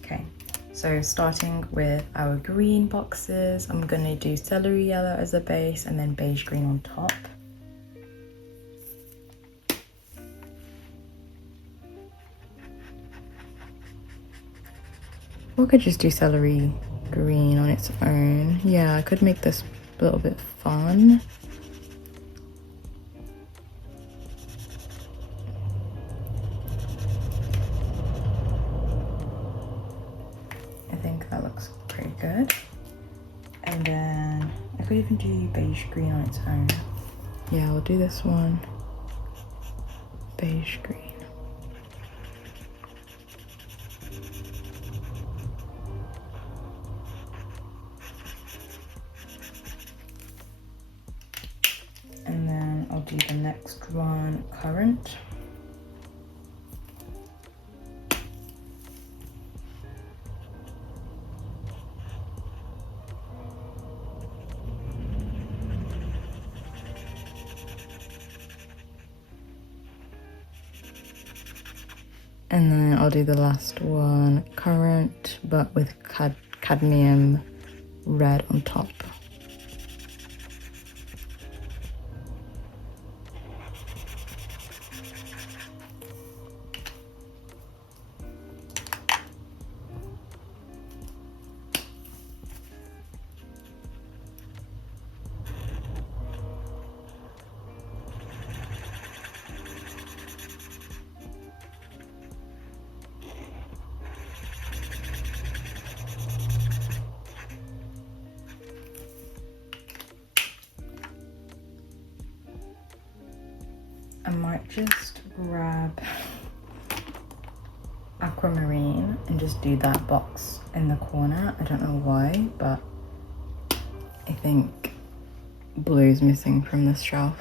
Okay, so starting with our green boxes, I'm gonna do celery yellow as a base and then beige green on top. Or I could just do celery green on its own. Yeah, I could make this a little bit fun. I think that looks pretty good. And then I could even do beige green on its own. Yeah, I'll do this one. Beige green. And then I'll do the next one, currant. And then I'll do the last one, currant, but with cadmium red on top. I might just grab aquamarine and just do that box in the corner. I don't know why, but I think blue's missing from this shelf.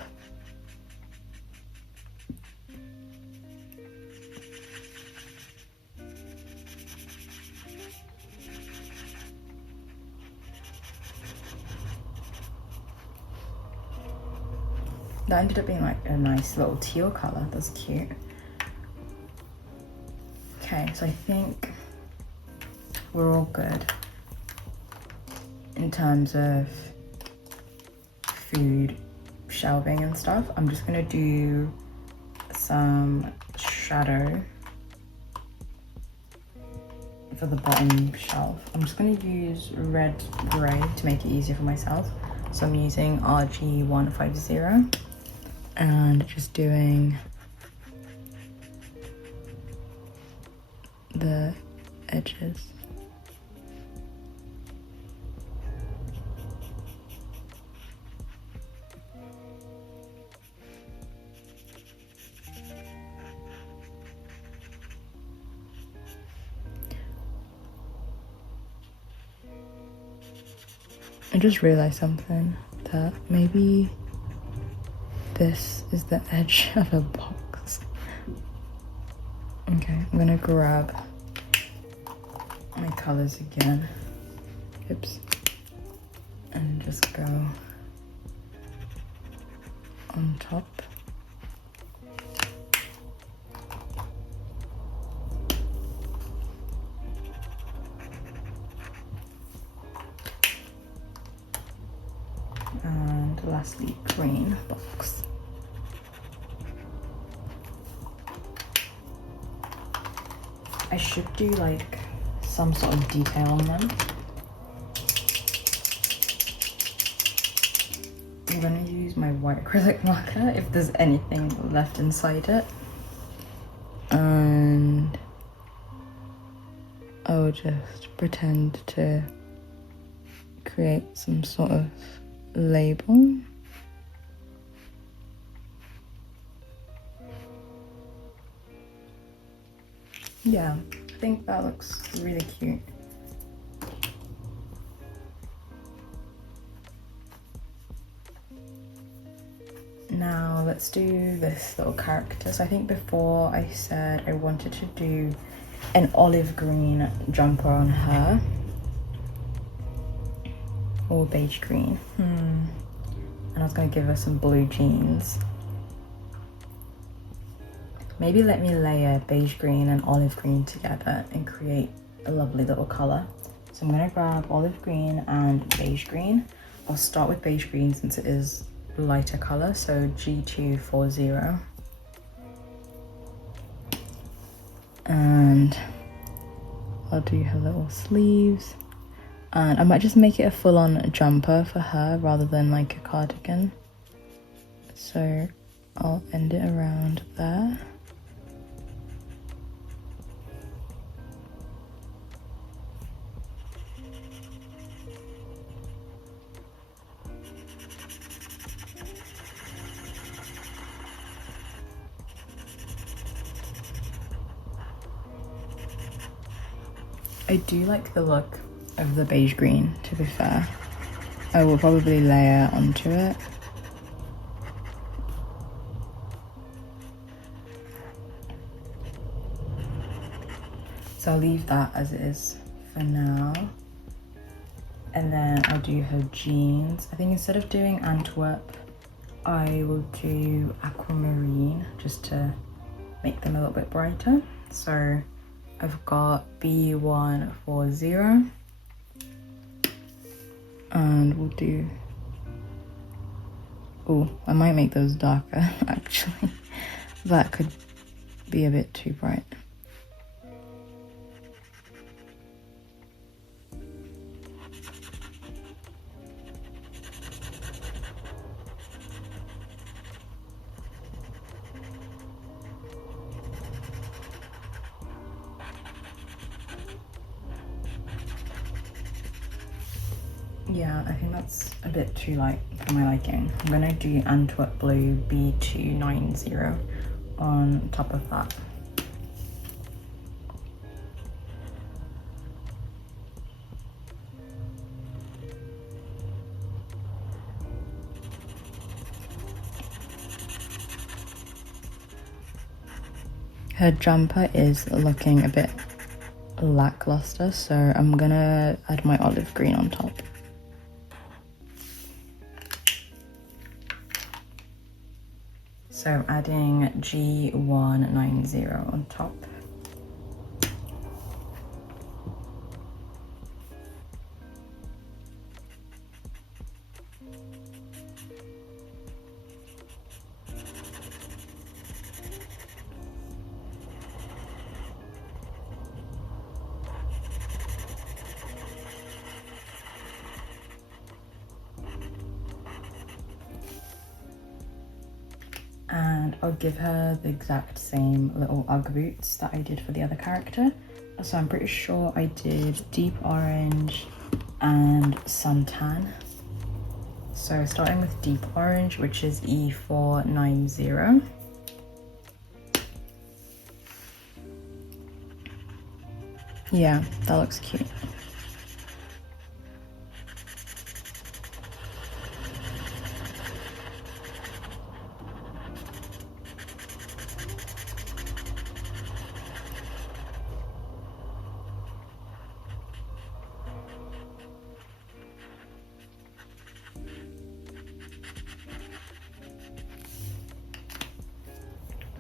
That ended up being like a nice little teal color. That's cute. Okay, so I think we're all good in terms of food shelving and stuff, I'm just gonna do some shadow for the bottom shelf. I'm just gonna use red gray to make it easier for myself. So I'm using RG150 and just doing the edges. I just realized something, that maybe this is the edge of a box. Okay, I'm gonna grab my colors again. Oops. And just go on top. And lastly, green box. I should do like some sort of detail on them. I'm gonna use my white acrylic marker if there's anything left inside it. And I'll just pretend to create some sort of label. Yeah, I think that looks really cute. Now let's do this little character. So I think before I said I wanted to do an olive green jumper on her. Or beige green. And I was gonna give her some blue jeans. Maybe let me layer beige green and olive green together and create a lovely little color. So I'm gonna grab olive green and beige green. I'll start with beige green since it is lighter color, so G240. And I'll do her little sleeves. And I might just make it a full-on jumper for her rather than like a cardigan. So I'll end it around there. I do like the look of the beige green, to be fair. I will probably layer onto it. So I'll leave that as it is for now. And then I'll do her jeans. I think instead of doing Antwerp, I will do aquamarine just to make them a little bit brighter. So I've got B140. And we'll do, oh, I might make those darker actually. That could be a bit too bright. Yeah, I think that's a bit too light for my liking. I'm gonna do Antwerp Blue B290 on top of that. Her jumper is looking a bit lackluster, so I'm gonna add my olive green on top. So adding G190 on top. And I'll give her the exact same little Ugg boots that I did for the other character. So I'm pretty sure I did deep orange and suntan. So starting with deep orange, which is E490. Yeah, that looks cute.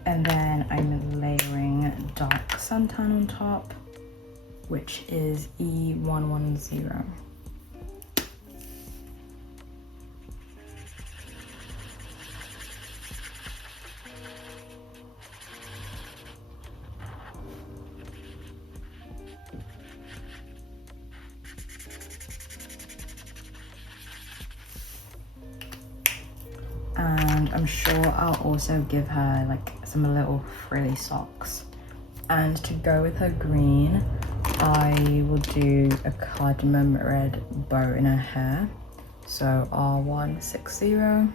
And then I'm layering dark suntan on top, which is E110. And I'm sure I'll also give her like some little frilly socks. And to go with her green, I will do a cardamom red bow in her hair. So R160.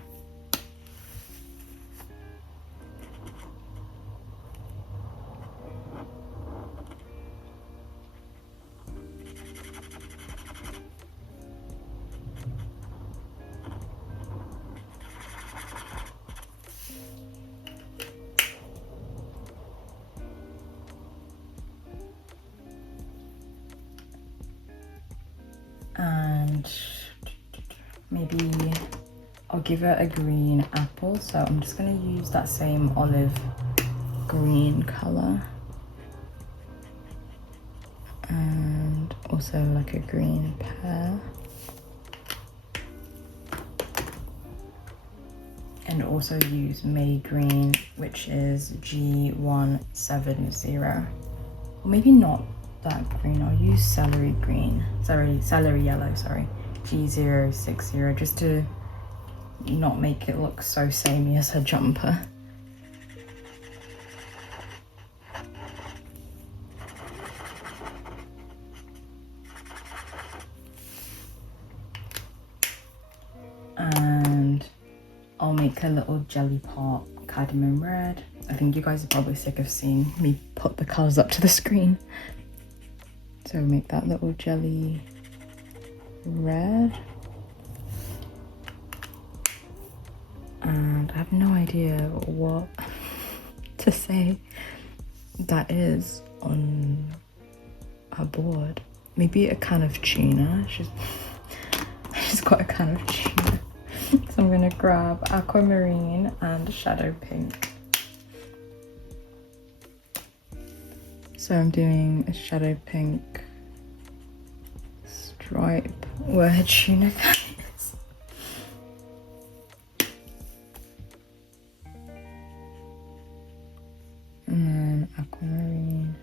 And maybe I'll give her a green apple, so I'm just going to use that same olive green color and also like a green pear, and also use May green, which is G170, or maybe not that green. I'll use celery green, celery yellow, sorry, G060, just to not make it look so samey as her jumper. And I'll make a little jelly pot cardamom red. I think you guys are probably sick of seeing me put the colours up to the screen. So make that little jelly red. And I have no idea what to say that is on her board. Maybe a can of tuna. She's got a can of tuna. So I'm gonna grab aquamarine and shadow pink. So I'm doing a shadow pink stripe where her tuna is. And then aquamarine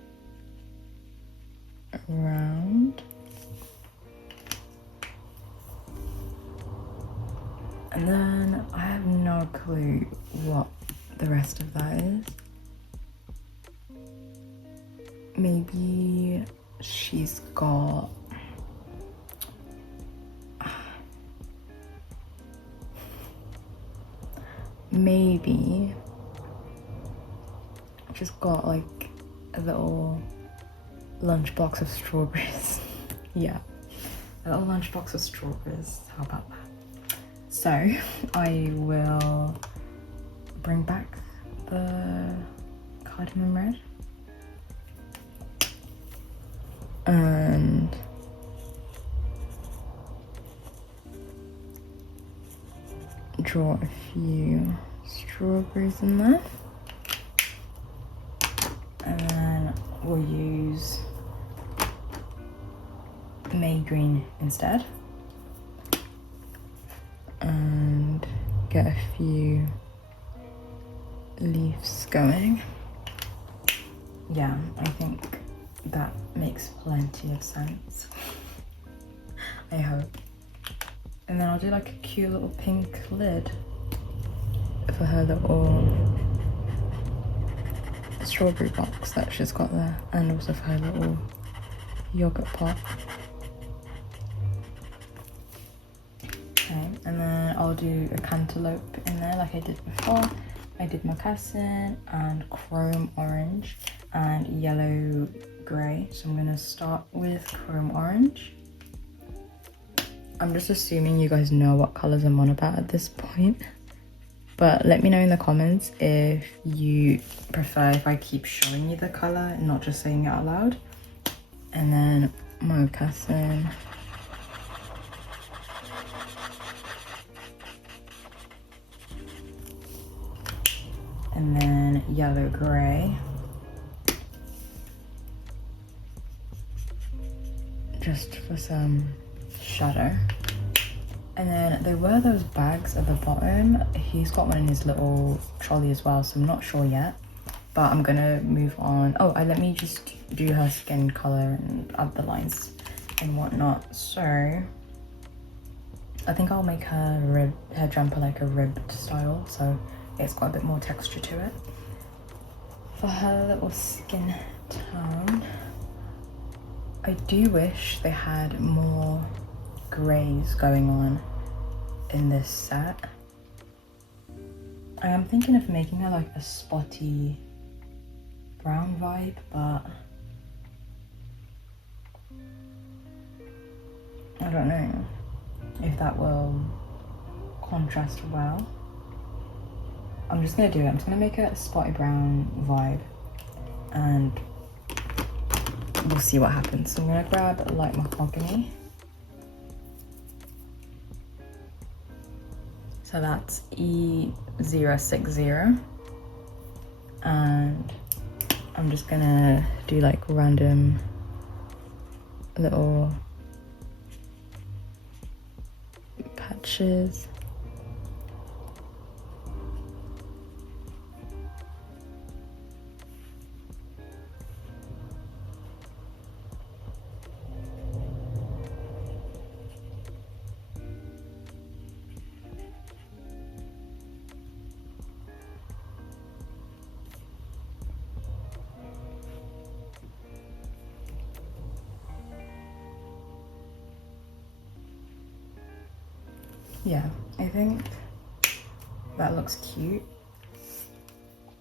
around. And then I have no clue what the rest of that is. Maybe she's got maybe she's got like a little lunchbox of strawberries. Yeah, a little lunchbox of strawberries. How about that? So I will bring back the cardamom red and draw a few strawberries in there, and then we'll use May green instead and get a few leaves going. Yeah, I think that makes plenty of sense. I hope. And then I'll do like a cute little pink lid. for her little strawberry box that she's got there, and also for her little yogurt pot. Okay, and then I'll do a cantaloupe in there like I did before. I did mocassin and chrome orange and yellow grey. So I'm gonna start with chrome orange. I'm just assuming you guys know what colours I'm on about at this point. But let me know in the comments if you prefer if I keep showing you the colour and not just saying it out loud. And then mocassin. And then yellow grey. Just for some shadow. And then there were those bags at the bottom. He's got one in his little trolley as well, so I'm not sure yet. But I'm gonna move on. Oh, let me just do her skin color and add the lines and whatnot. So I think I'll make her jumper like a ribbed style, so it's got a bit more texture to it. For her little skin tone, I do wish they had more greys going on in this set. I am thinking of making her like a spotty brown vibe, but I don't know if that will contrast well. I'm just gonna do it. I'm just gonna make it a spotty brown vibe and we'll see what happens. So I'm gonna grab light mahogany. So that's E060. And I'm just gonna do like random little patches. Yeah, I think that looks cute,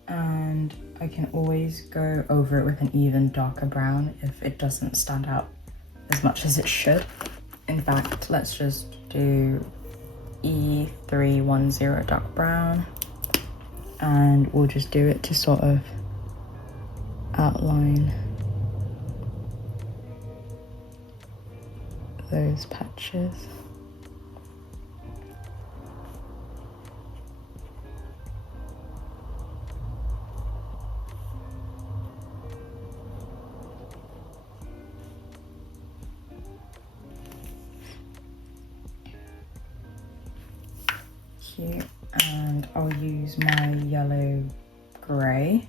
and I can always go over it with an even darker brown if it doesn't stand out as much as it should. In fact, let's just do E310 dark brown, and we'll just do it to sort of outline those patches. Cute. And I'll use my yellow grey.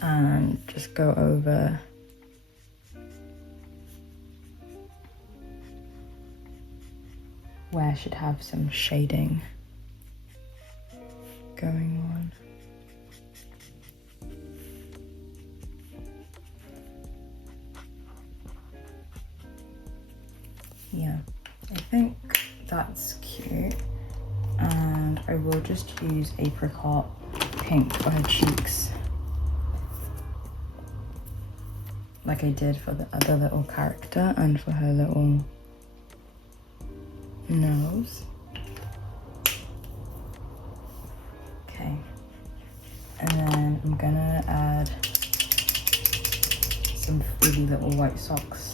And just go over where I should have some shading going on. Yeah, I think that's cute. And I will just use apricot pink for her cheeks, like I did for the other little character and for her little nose. Okay, and then I'm gonna add some frilly little white socks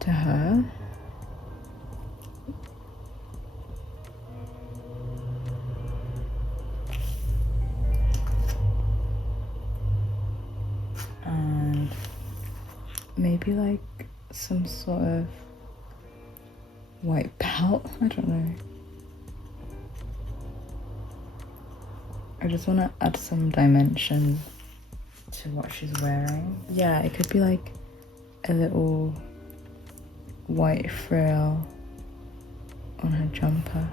to her. And maybe like some sort of white belt, I don't know. I just want to add some dimension to what she's wearing. Yeah, it could be like a little white frill on her jumper.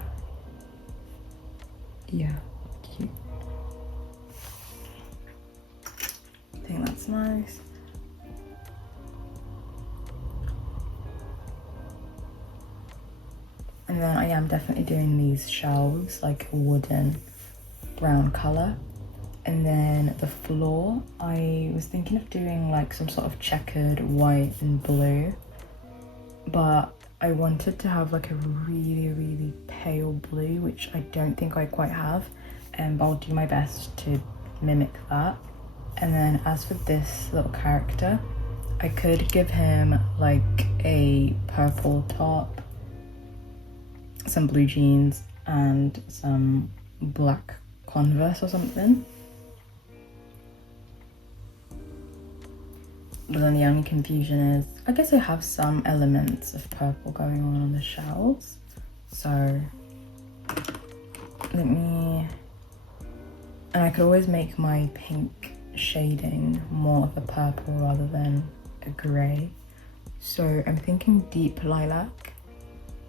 Yeah, cute. I think that's nice. And then I am definitely doing these shelves, like wooden brown color. And then the floor, I was thinking of doing like some sort of checkered white and blue, but I wanted to have like a really pale blue, which I don't think I quite have, but I'll do my best to mimic that. And then as for this little character, I could give him like a purple top, some blue jeans, and some black Converse or something. But then the only confusion is, I guess I have some elements of purple going on the shelves. So let me, and I could always make my pink shading more of a purple rather than a grey. So I'm thinking deep lilac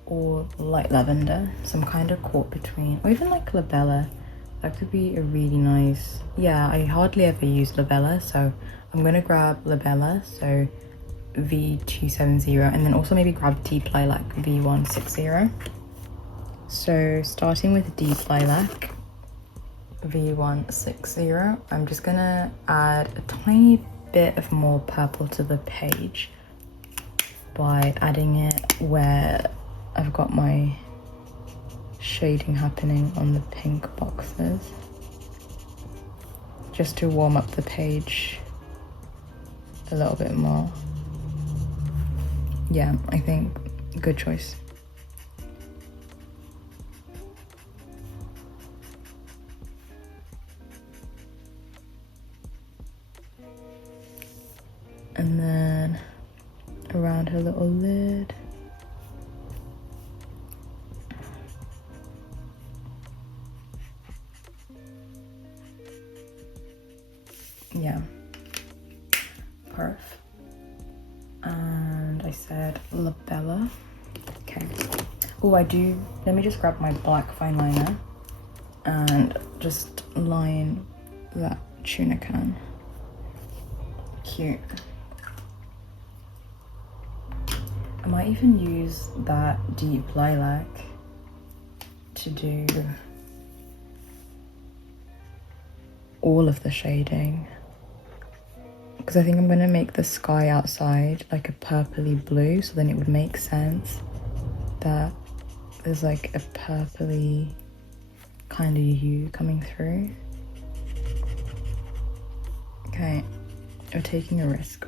or light lavender, some kind of caught between, or even like labella. That could be a really nice, yeah, I hardly ever use labella, so I'm gonna grab labella, so V270, and then also maybe grab deep lilac V160. So starting with deep lilac V160, I'm just gonna add a tiny bit of more purple to the page by adding it where I've got my shading happening on the pink boxes, just to warm up the page a little bit more. Yeah, I think good choice. And then around her little lid. Yeah, perf. And I said labella. Okay. Oh, let me just grab my black fine liner and just line that tuna can. Cute. I might even use that deep lilac to do all of the shading, because I think I'm gonna make the sky outside like a purpley blue, so then it would make sense that there's like a purpley kind of hue coming through. Okay, we're taking a risk.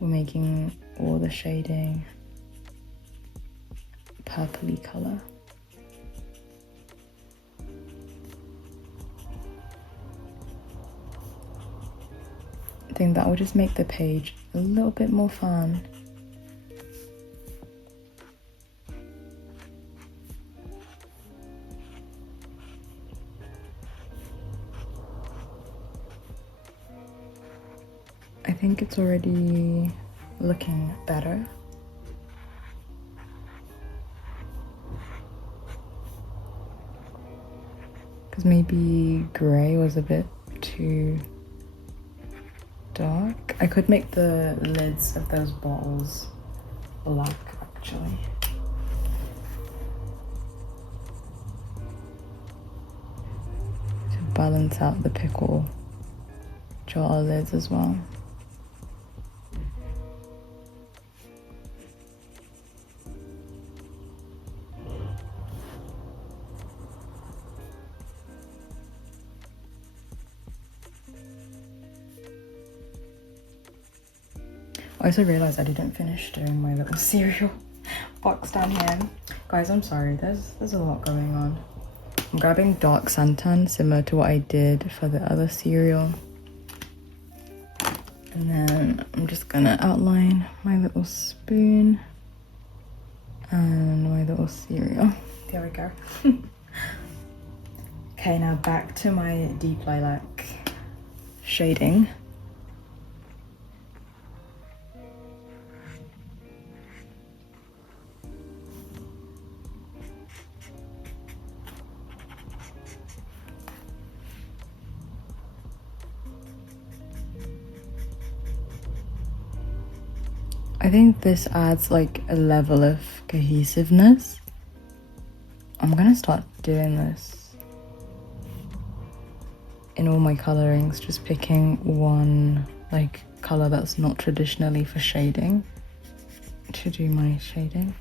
We're making all the shading purpley color. I think that will just make the page a little bit more fun. I think it's already looking better. Because maybe grey was a bit too dark. I could make the lids of those bottles black actually. To balance out the pickle jar lids as well. I also realized I didn't finish doing my little cereal box down here. Guys, I'm sorry, there's a lot going on. I'm grabbing dark santan, similar to what I did for the other cereal. And then I'm just gonna outline my little spoon and my little cereal. There we go. Okay, now back to my deep lilac shading. I think this adds like a level of cohesiveness. I'm gonna start doing this in all my colorings, just picking one like color that's not traditionally for shading to do my shading.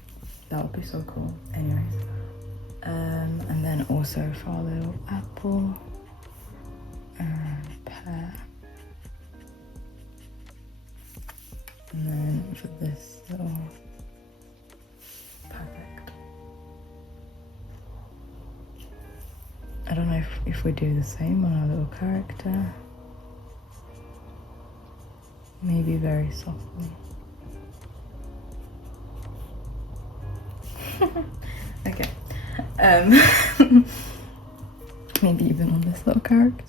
That would be so cool. Anyways, and then also for our little apple and pear. And then for this little, perfect. I don't know if we do the same on our little character. Maybe very softly. Okay. Maybe even on this little character.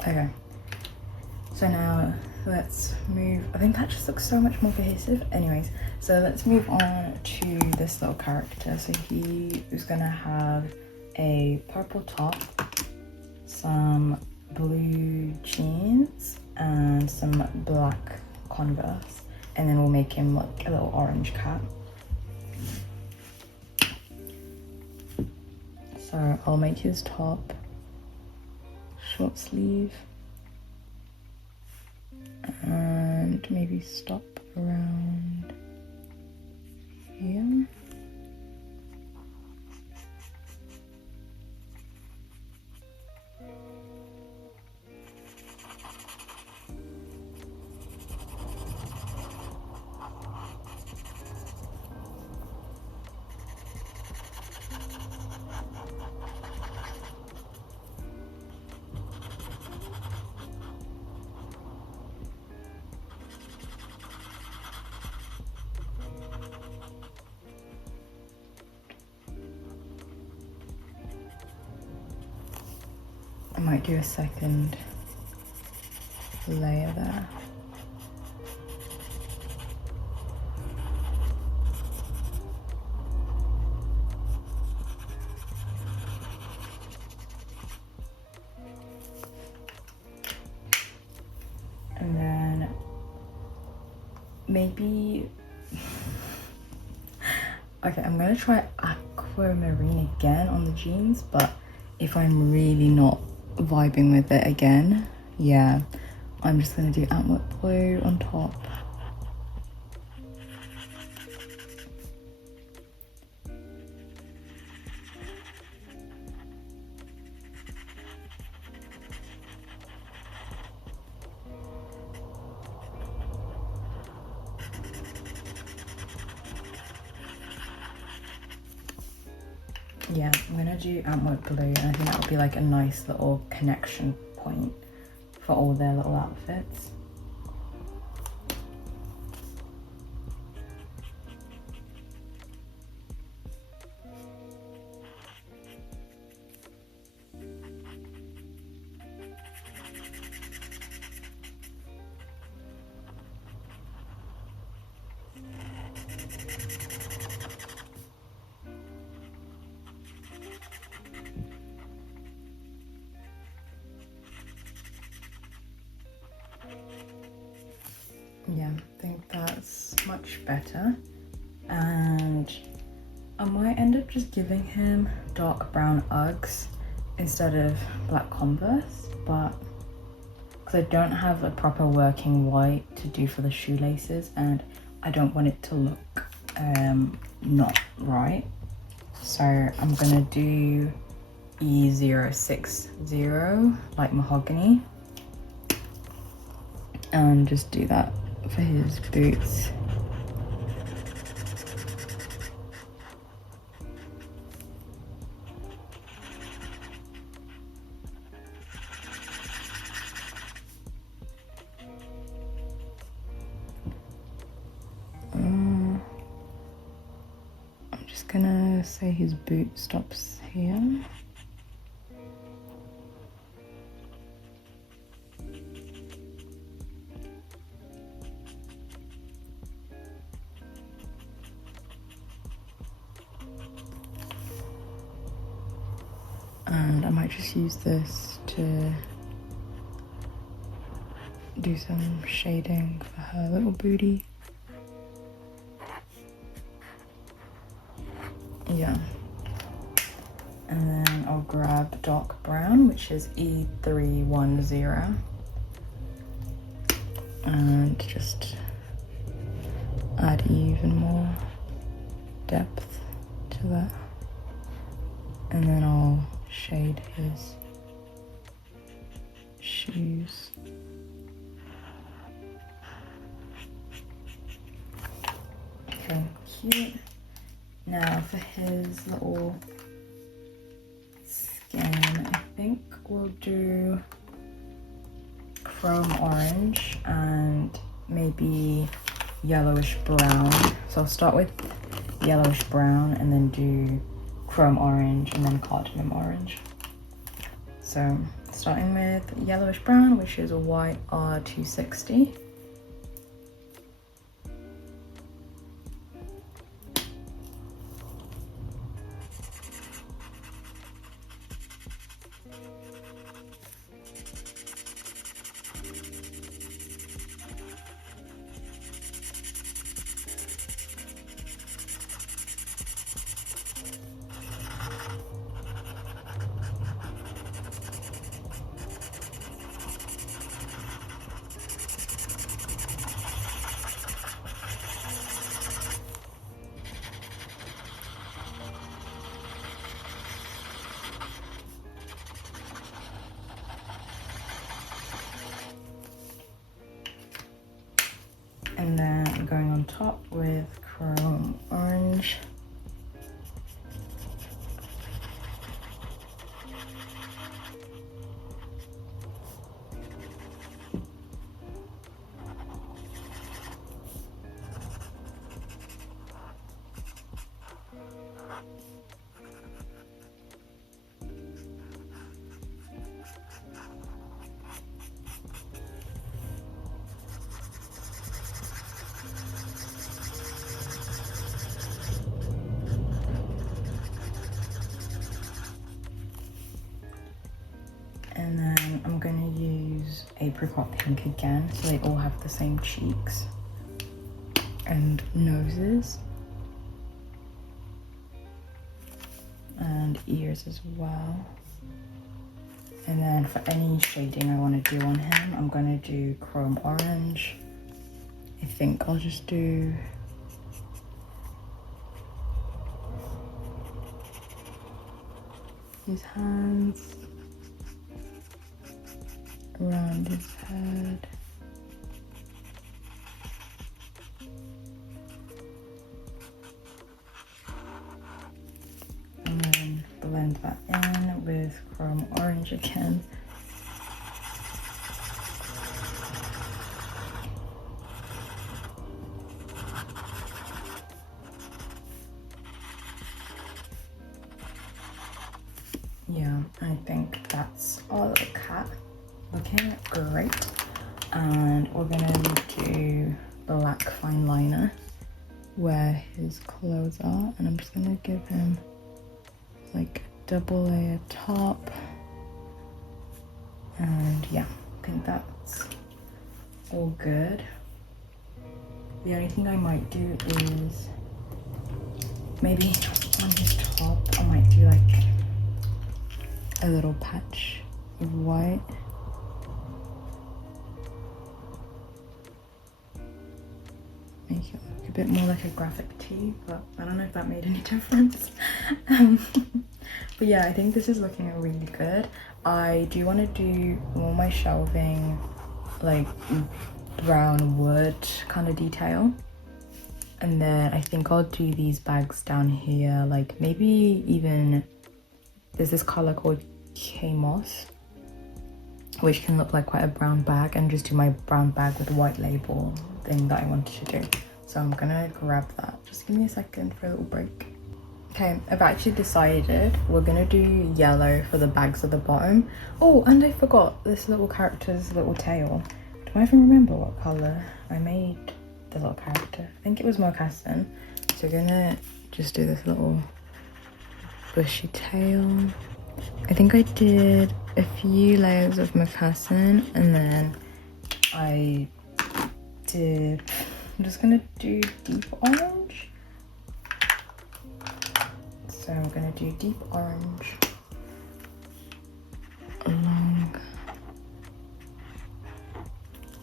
Okay, so now let's move. I think that just looks so much more cohesive. Anyways, so let's move on to this little character. So he is gonna have a purple top, some blue jeans, and some black Converse, and then we'll make him like a little orange cap. So I'll make his top short sleeve and maybe stop around here. I might do a second layer there. And then maybe, okay, I'm gonna try aquamarine again on the jeans, but if I'm really not vibing with it again, yeah, I'm just gonna do antwerp blue on top. Yeah, I'm gonna do antwerp blue, and I think that would be like a nice little connection point for all their little outfits. Yeah, I think that's much better. And I might end up just giving him dark brown Uggs instead of black Converse, but because I don't have a proper working white to do for the shoelaces, and I don't want it to look not right. So I'm gonna do E060, like mahogany, and just do that for his boots. gonna say his boot stops here. And I might just use this to do some shading for her little booty. Yeah. And then I'll grab dark brown, which is E310, and just add even more depth to that. And then I'll shade his shoes. Okay, cute. Now for his little skin, I think we'll do chrome orange and maybe yellowish brown. So I'll start with yellowish brown and then do chrome orange and then cardamom orange. So starting with yellowish brown, which is a white R260. And then I'm going on top with chrome orange. And then I'm going to use apricot pink again, so they all have the same cheeks and noses and ears as well. And then for any shading I want to do on him, I'm going to do chrome orange. I think I'll just do his hands, around his head, and then blend that in with chrome orange again. Yeah, I think that's our little cat looking great. And we're gonna do black fine liner where his clothes are, and I'm just gonna give him like a double layer top. And yeah, I think that's all good. The only thing I might do is maybe on his top I might do like a little patch of white. Make it look a bit more like a graphic tee, but I don't know if that made any difference. But yeah, I think this is looking really good. I do want to do all my shelving like brown wood kind of detail, and then I think I'll do these bags down here, like maybe even there's this color called K-Moss, which can look like quite a brown bag, and just do my brown bag with the white label thing that I wanted to do. So I'm gonna grab that. Just give me a second for a little break. Okay, I've actually decided we're gonna do yellow for the bags at the bottom. Oh, and I forgot this little character's little tail. Do I even remember what color I made the little character? I think it was mocassin. So we're gonna just do this little bushy tail. I think I did a few layers of mocassin and then I'm just gonna do deep orange. So I'm gonna do deep orange along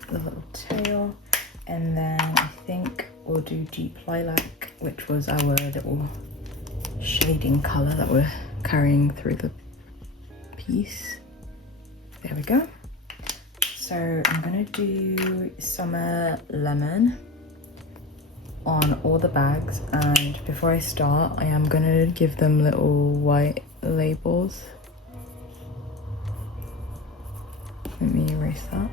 the little tail, and then I think we'll do deep lilac, which was our little shading color that we're carrying through the piece. There we go. So I'm gonna do summer lemon on all the bags, and before I start I am gonna give them little white labels. Let me erase that.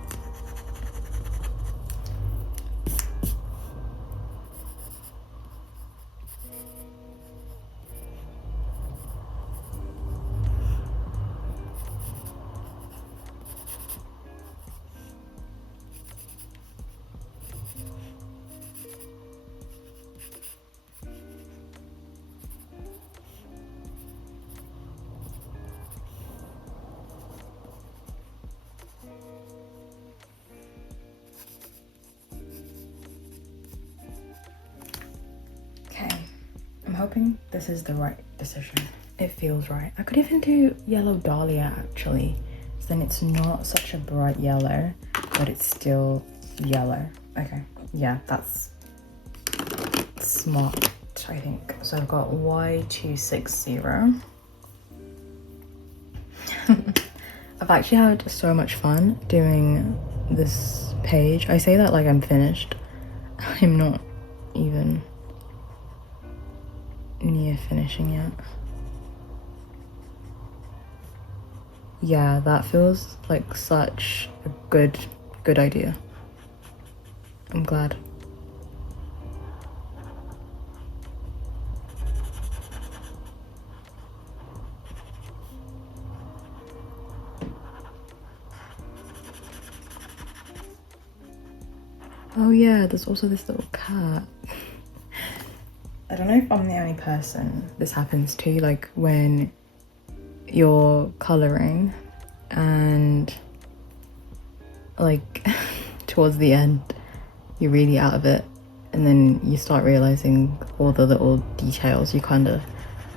Okay, I'm hoping this is the right decision. It feels right. I could even do yellow dahlia actually, so then it's not such a bright yellow, but it's still yellow. Okay, yeah, that's smart, I think. So I've got Y260. I've actually had so much fun doing this page. I say that like I'm finished. I'm not even near finishing yet. Yeah, that feels like such a good idea. I'm glad. Oh yeah, there's also this little cat. I don't know if I'm the only person this happens to, like when you're coloring and like towards the end you're really out of it, and then you start realizing all the little details you kind of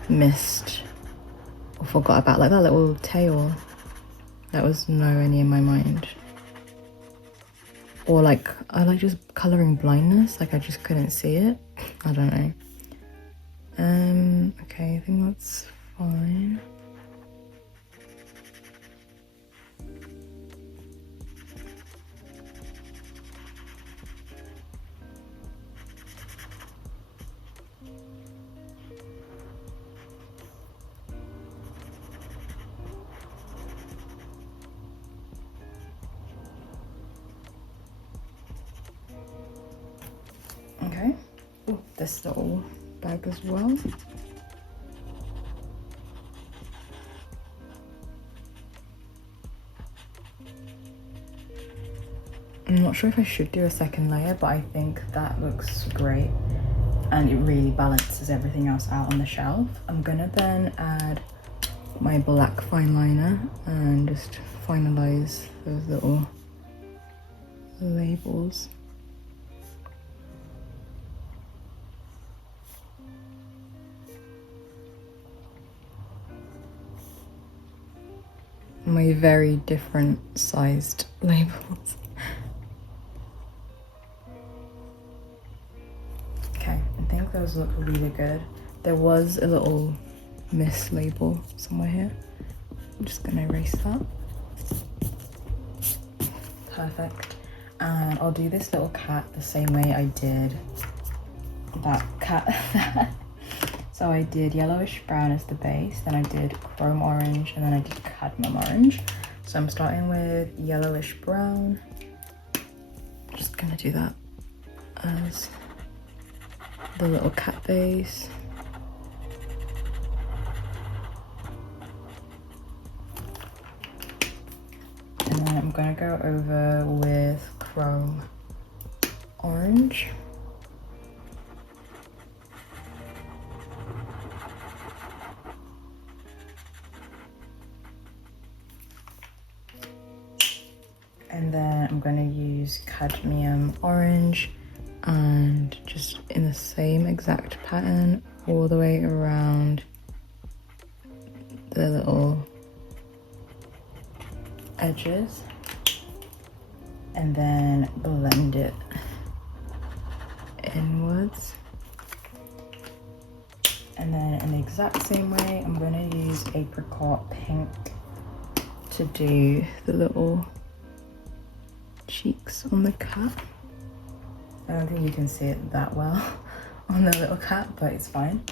missed or forgot about, like that little tail that was nowhere near my mind. Or like I like just coloring blindness, like I just couldn't see it. I don't know. Okay, I think that's fine. Okay. Oh, this little bag as well. I'm not sure if I should do a second layer, but I think that looks great and it really balances everything else out on the shelf. I'm gonna then add my black fine liner and just finalize those little labels. My very different sized labels. Okay, I think those look really good. There was a little mislabel somewhere here. I'm just gonna erase that. Perfect. And I'll do this little cat the same way I did that cat. So I did yellowish brown as the base, then I did chrome orange, and then I did cadmium orange. So I'm starting with yellowish brown. Just gonna do that as the little cat base. gonna go over with chrome orange. And then I'm gonna use cadmium orange and just in the same exact pattern all the way around the little edges, and then blend it inwards. And then in the exact same way, I'm gonna use apricot pink to do the little cheeks on the cat. I don't think you can see it that well on the little cat, but it's fine.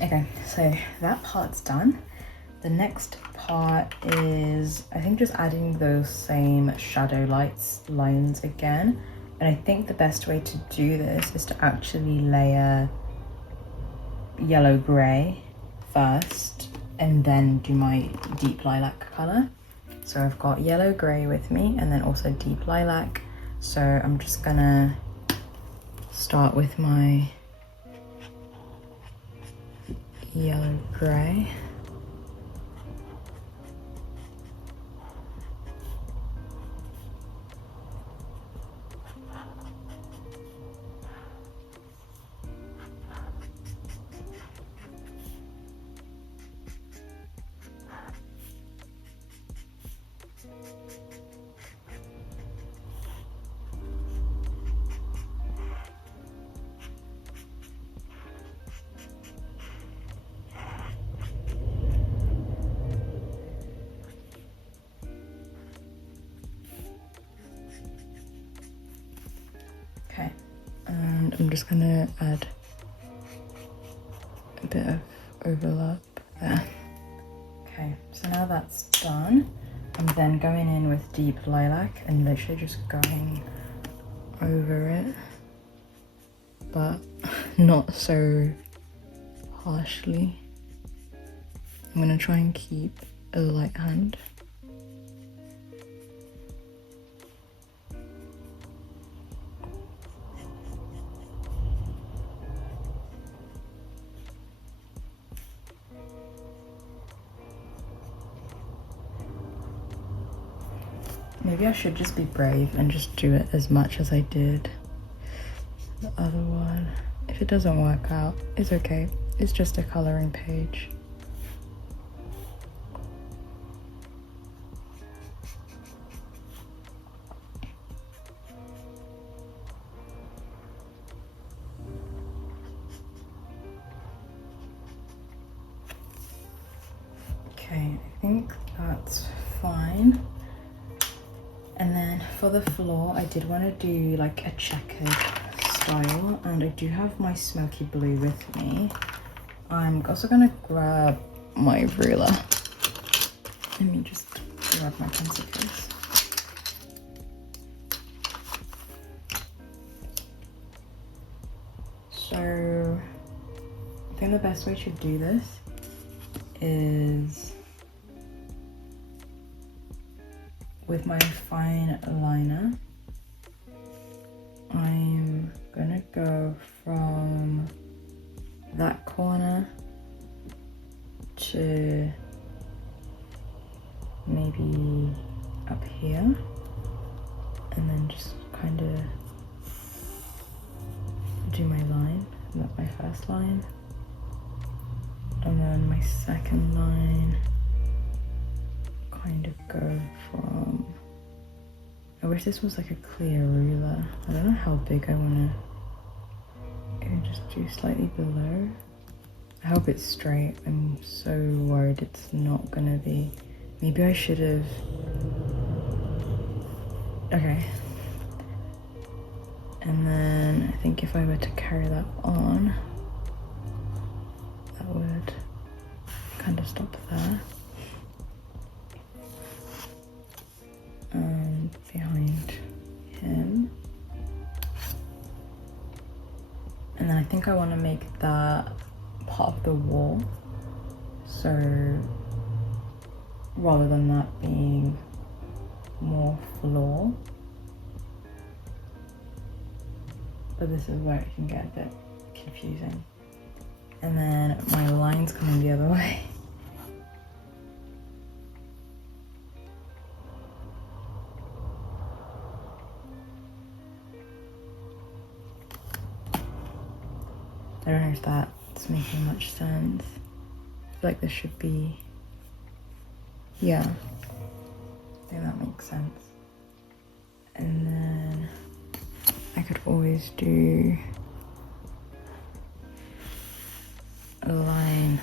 Okay, so that part's done. The next part is, I think, just adding those same shadow lines again. And I think the best way to do this is to actually layer yellow gray first and then do my deep lilac color. So I've got yellow gray with me and then also deep lilac. So I'm just gonna start with my yellow gray. Okay, and I'm just gonna add a bit of overlap there. Okay, so now that's done, I'm then going in with deep lilac and literally just going over it, but not so harshly. I'm gonna try and keep a light hand. Maybe I should just be brave and just do it as much as I did the other one. If it doesn't work out, it's okay. It's just a coloring page. Okay, I think that's fine. And then for the floor, I did want to do like a checkered style, and I do have my smoky blue with me. I'm also going to grab my ruler. Let me just grab my pencil case. So I think the best way to do this is with my fine liner. I'm gonna go from that corner to maybe up here, and then just kind of do my line. That's my first line, and then my second line kind of go from, I wish this was like a clear ruler. I don't know how big I want to, even just do slightly below. I hope it's straight. I'm so worried it's not gonna be. Maybe I should have, okay. And then I think if I were to carry that on, that would kind of stop there. And behind him. And then I think I want to make that part of the wall. So rather than that being more floor. But this is where it can get a bit confusing. And then my line's coming the other way. I don't know if that's making much sense. I feel like this should be, yeah, I think that makes sense. And then I could always do a line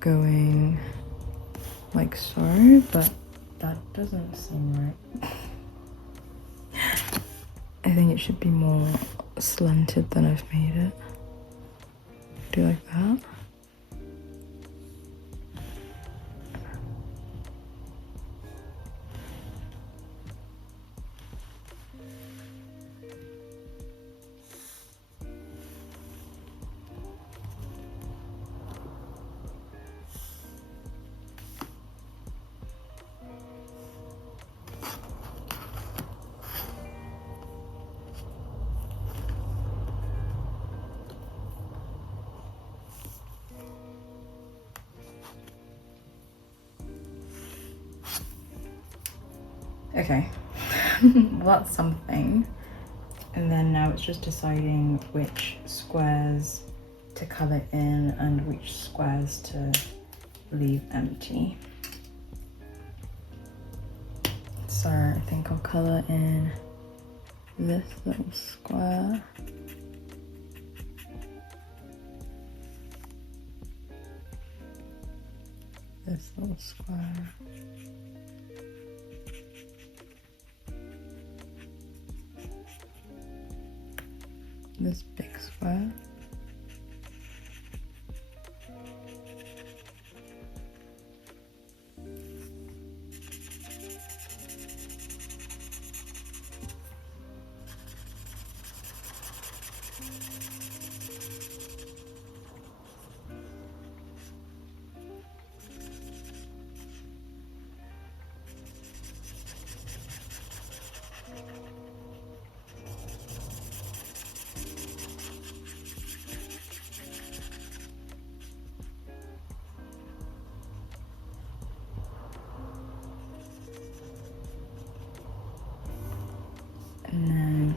going like so, but that doesn't seem right. I think it should be more slanted than I've made it. Do like that. Okay, well, that's something. And then now it's just deciding which squares to colour in and which squares to leave empty. So I think I'll colour in this little square. This little square. This big square. And then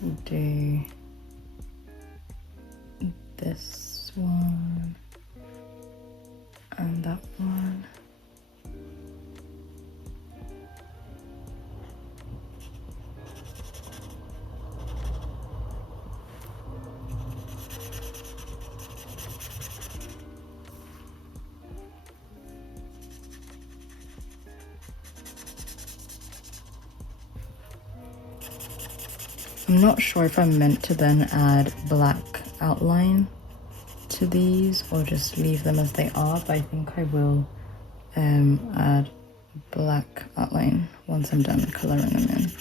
we'll do this one and that one. I'm not sure if I'm meant to then add black outline to these or just leave them as they are, but I think I will add black outline once I'm done colouring them in.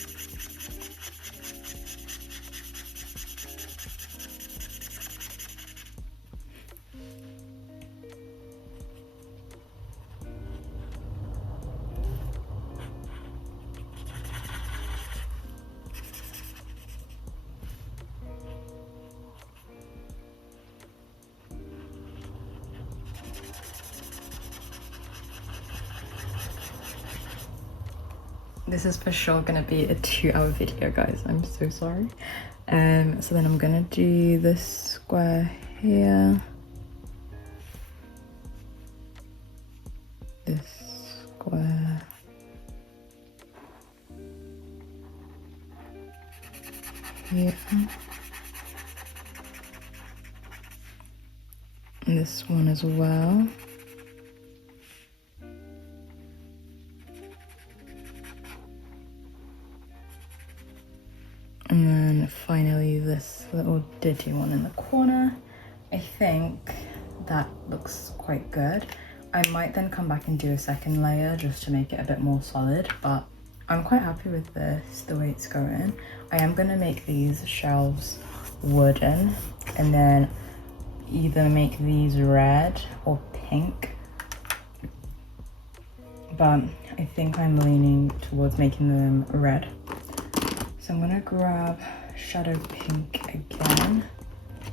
This is for sure gonna be a 2-hour video, guys. I'm so sorry. So then I'm gonna do this square here. This square. Here. And this one as well. And then finally this little ditty one in the corner. I think that looks quite good. I might then come back and do a second layer just to make it a bit more solid, but I'm quite happy with this, the way it's going. I am gonna make these shelves wooden and then either make these red or pink. But I think I'm leaning towards making them red. So I'm gonna grab shadow pink again,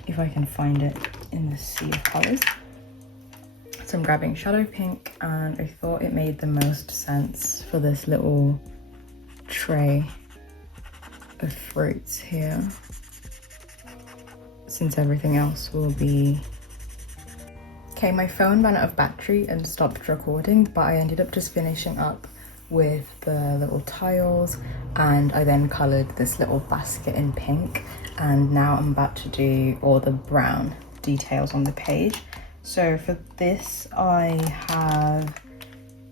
if I can find it in the sea of colors. So I'm grabbing shadow pink, and I thought it made the most sense for this little tray of fruits here, since everything else will be... Okay, my phone ran out of battery and stopped recording, but I ended up just finishing up with the little tiles, and I then coloured this little basket in pink, and now I'm about to do all the brown details on the page. So for this I have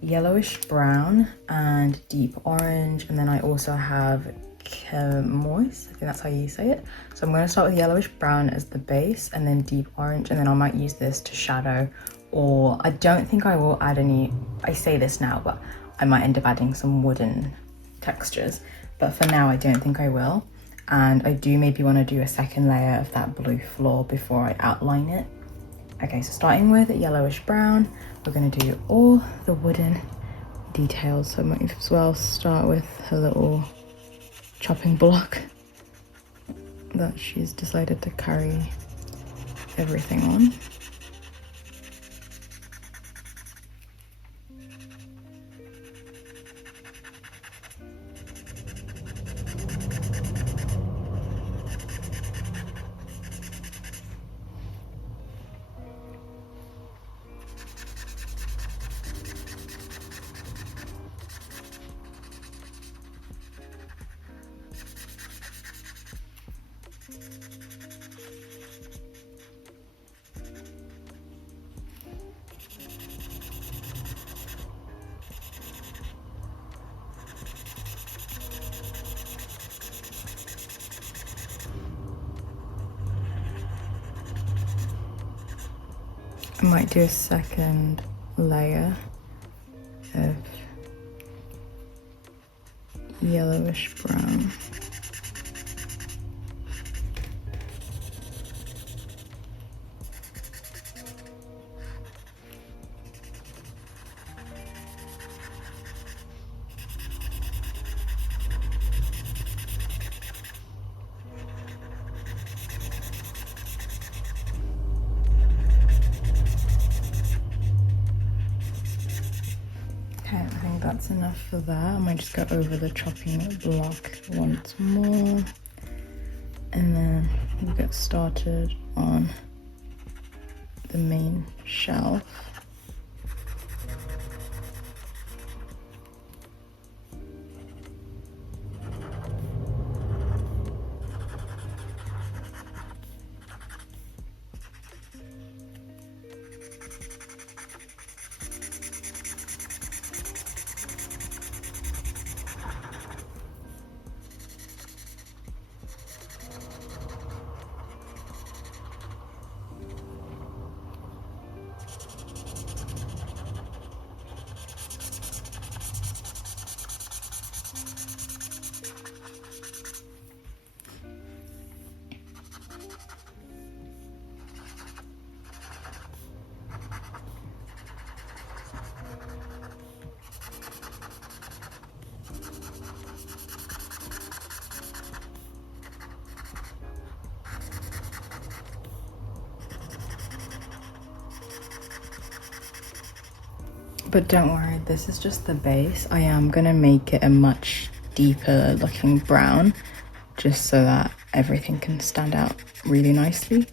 yellowish brown and deep orange, and then I also have chamois, I think that's how you say it. So I'm going to start with yellowish brown as the base, and then deep orange, and then I might use this to shadow, or I don't think I will add any, I say this now, but I might end up adding some wooden textures, but for now I don't think I will. And I do maybe want to do a second layer of that blue floor before I outline it. Okay, so starting with yellowish brown, we're going to do all the wooden details. So I might as well start with her little chopping block that she's decided to carry everything on. I might do a second layer of yellowish brown. Okay, I think that's enough for that. I might just go over the chopping block once more, and then we'll get started on the main shelf. But don't worry, this is just the base. I am gonna make it a much deeper looking brown, just so that everything can stand out really nicely.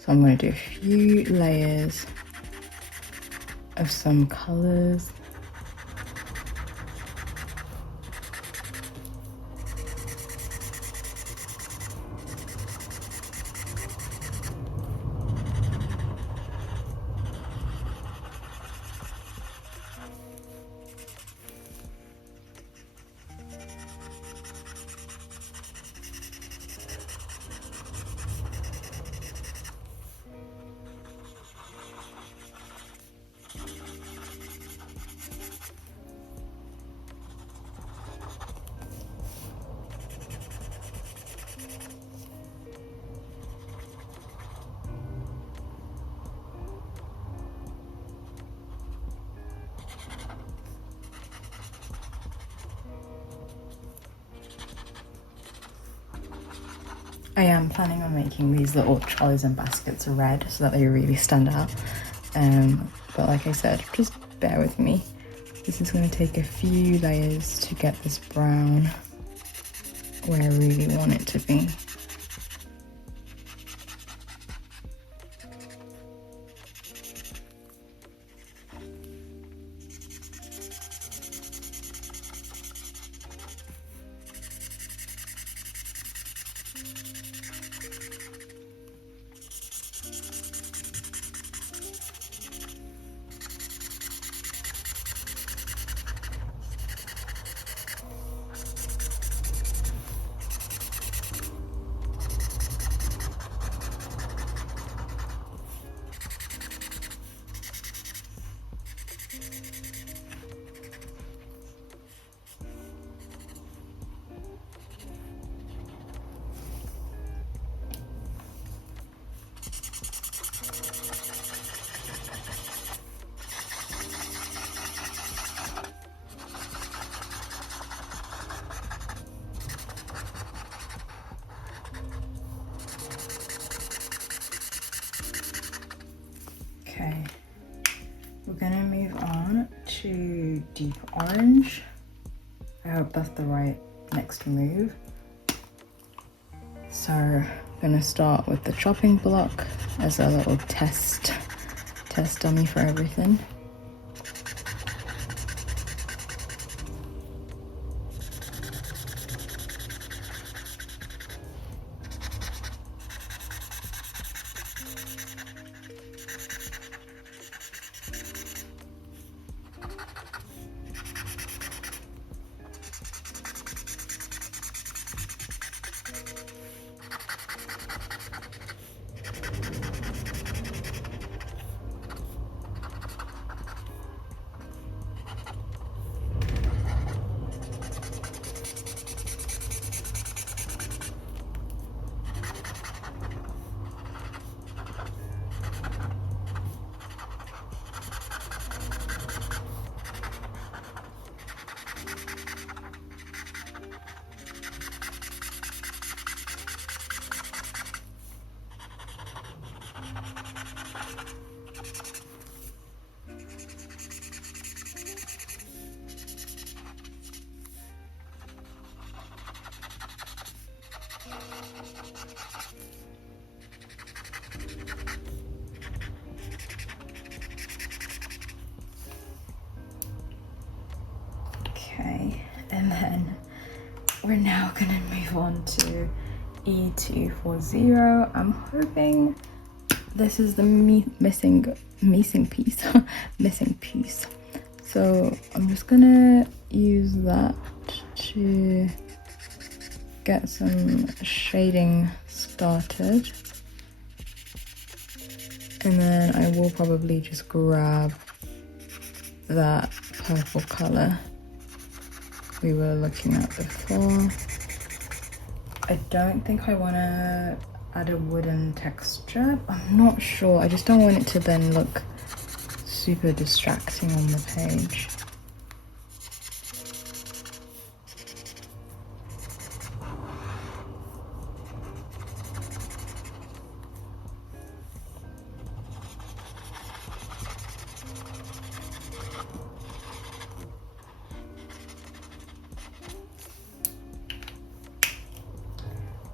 So I'm gonna do a few layers of some colors. I am planning on making these little trolleys and baskets red so that they really stand out. But like I said, just bear with me. This is going to take a few layers to get this brown where I really want it to be. Okay, we're gonna move on to deep orange. I hope that's the right next move. So I'm gonna start with the chopping block as a little test dummy for everything. Okay, and then we're now gonna move on to E240. I'm hoping this is the missing piece. Missing piece. So I'm just gonna use that to get some shading started. And then I will probably just grab that purple color we were looking at before. I don't think I want to add a wooden texture. I'm not sure. I just don't want it to then look super distracting on the page.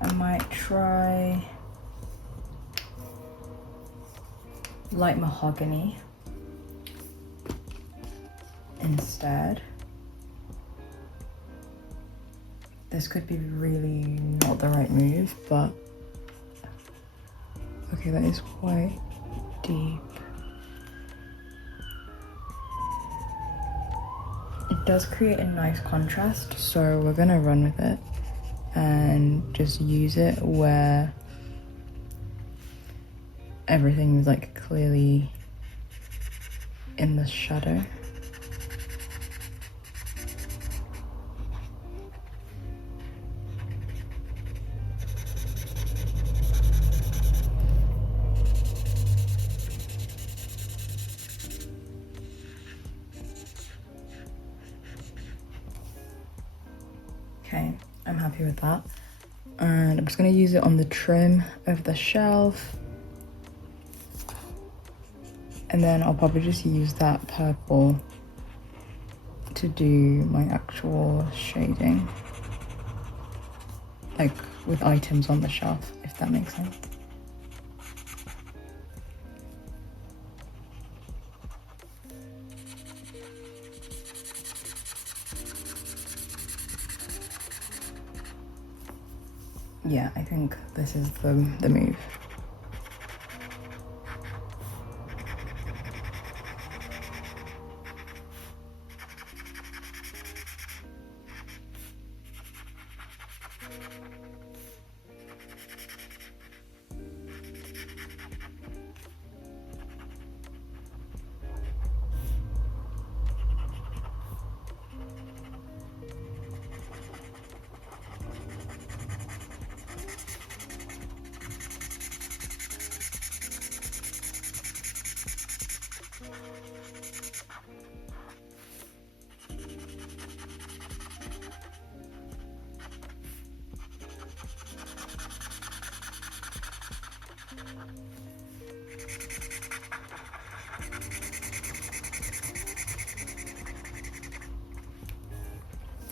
I might try light mahogany instead. This could be really not the right move, but okay, that is quite deep. It does create a nice contrast, so we're gonna run with it and just use it where everything is like clearly in the shadow. Okay, I'm happy with that. and I'm just going to use it on the trim of the shelf, and then I'll probably just use that purple to do my actual shading, like with items on the shelf, if that makes sense. Yeah, I think this is the move.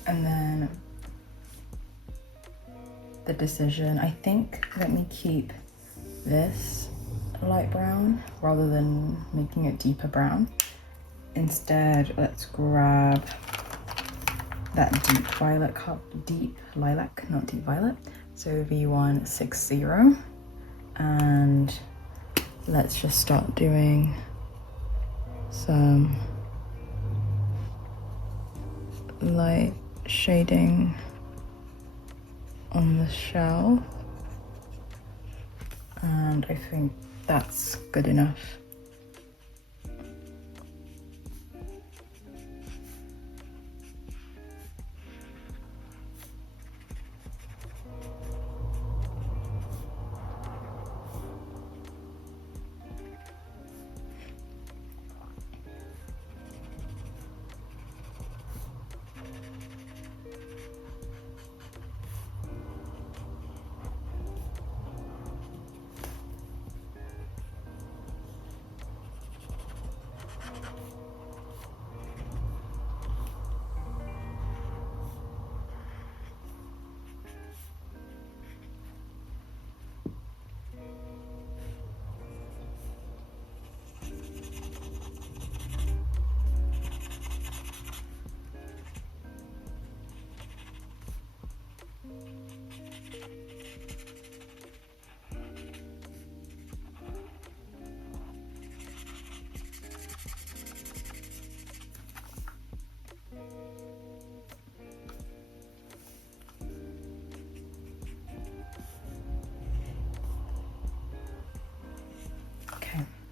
And then the decision, I think, let me keep this light brown rather than making it deeper brown. Instead, let's grab that deep violet cup, deep lilac, not deep violet. So V160, and let's just start doing some light shading on the shelf, and I think that's good enough.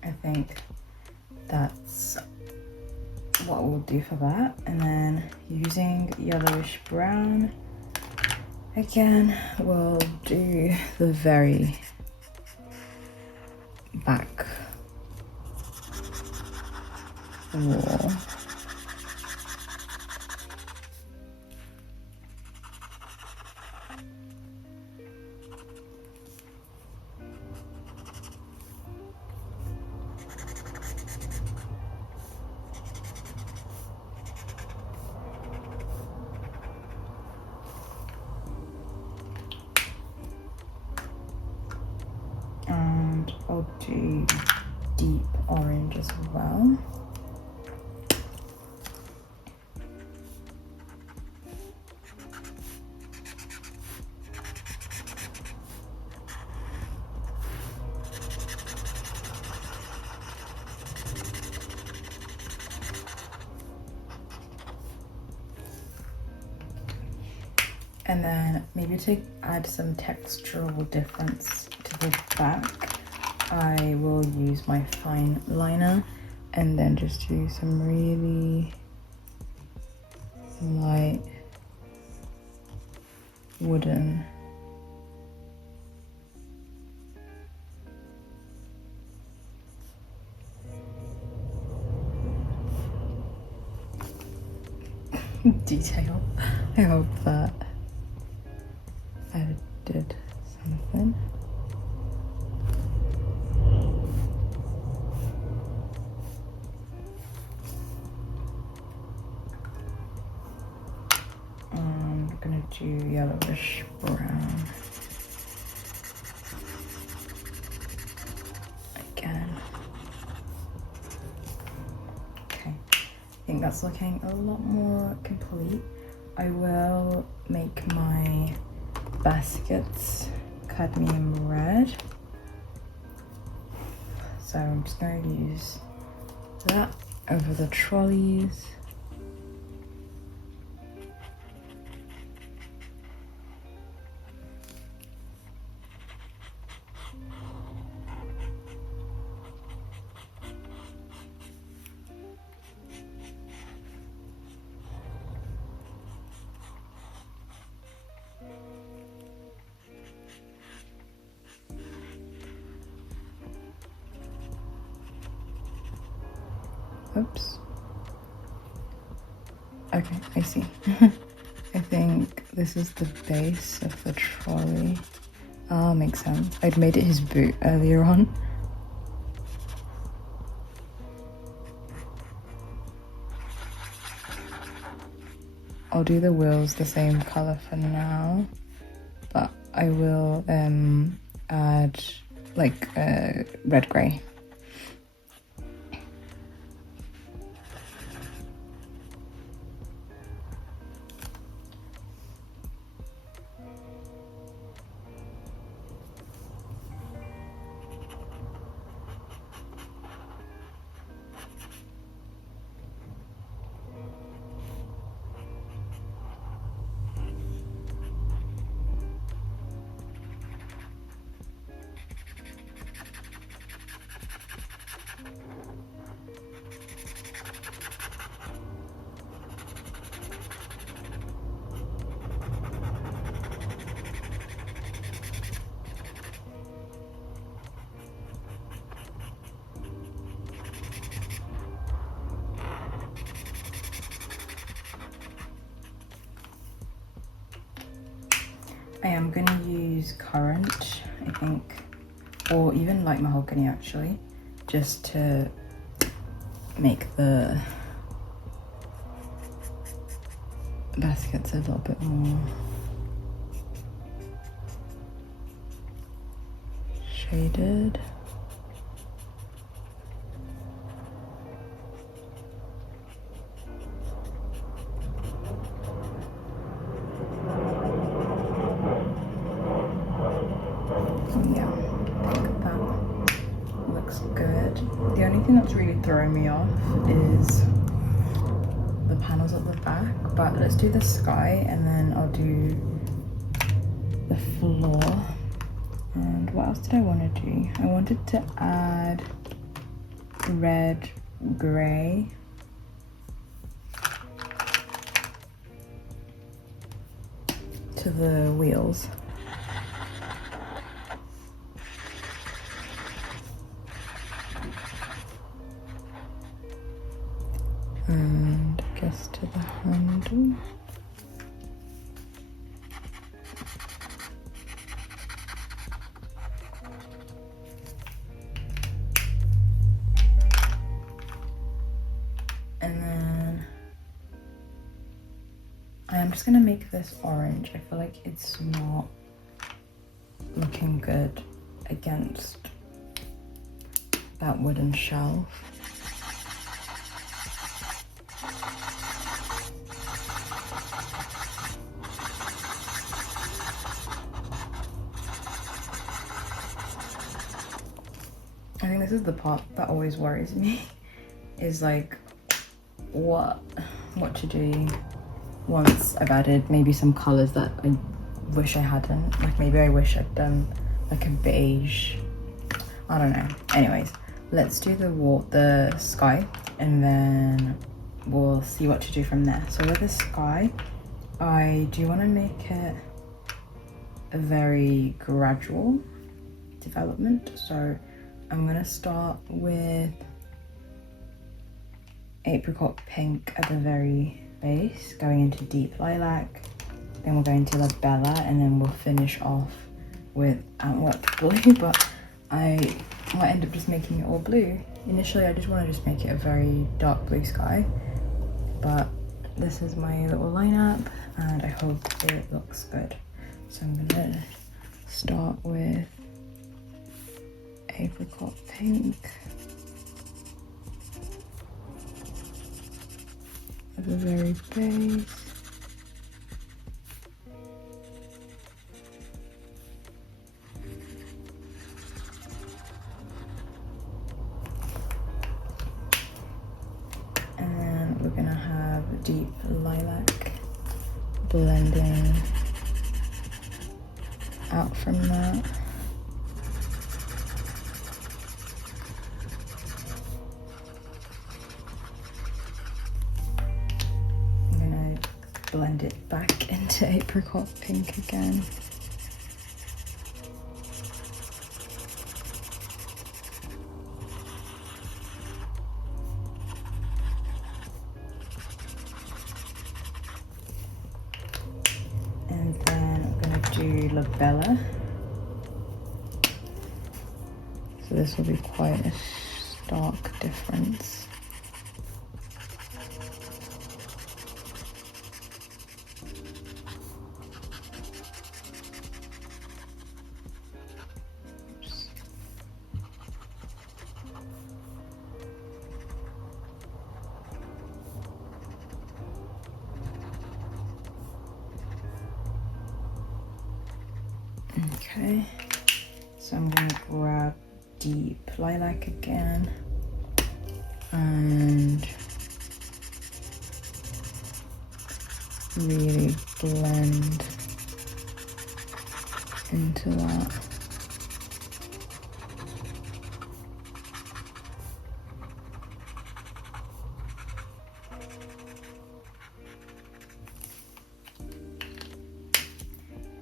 I think that's what we'll do for that. And then using yellowish brown again, we'll do the very back wall. And I'll do deep orange as well. And then maybe to add some textural difference to the back, I will use my fine liner and then just do some really light wooden detail. I hope that added did something. I'm gonna do yellowish brown again. Okay, I think that's looking a lot more complete. I will make my baskets cadmium red. So I'm just going to use that over the trolleys. Oops. Okay, I see. I think this is the base of the trolley. Ah, makes sense. I'd made it his boot earlier on. I'll do the wheels the same color for now, but I will add like red gray. I am going to use currant, I think, or even light mahogany actually, just to make the baskets a little bit more shaded. Yeah, I think that looks good. The only thing that's really throwing me off is the panels at the back, but let's do the sky and then I'll do the floor. And what else did I want to do? I wanted to add red, gray. To the wheels. And I guess to the handle. And then I'm just gonna make this orange. I feel like it's not looking good against that wooden shelf. I think this is the part that always worries me, is like what to do once I've added maybe some colors that I wish I hadn't. Like maybe I wish I'd done like a beige, I don't know. Anyways, let's do the sky and then we'll see what to do from there. So with the sky, I do want to make it a very gradual development. So I'm gonna start with apricot pink at the very base, going into deep lilac, then we'll go into labella, and then we'll finish off with antwerp blue, but I might end up just making it all blue. Initially I just want to just make it a very dark blue sky, but this is my little lineup and I hope it looks good. So I'm gonna start with apricot pink at the very base. And we're gonna have deep lilac blending out from that. I'm gonna blend it back into apricot pink again. And then I'm gonna do labella. So this will be quite a stark difference. Okay, so I'm going to grab deep lilac again and really blend into that.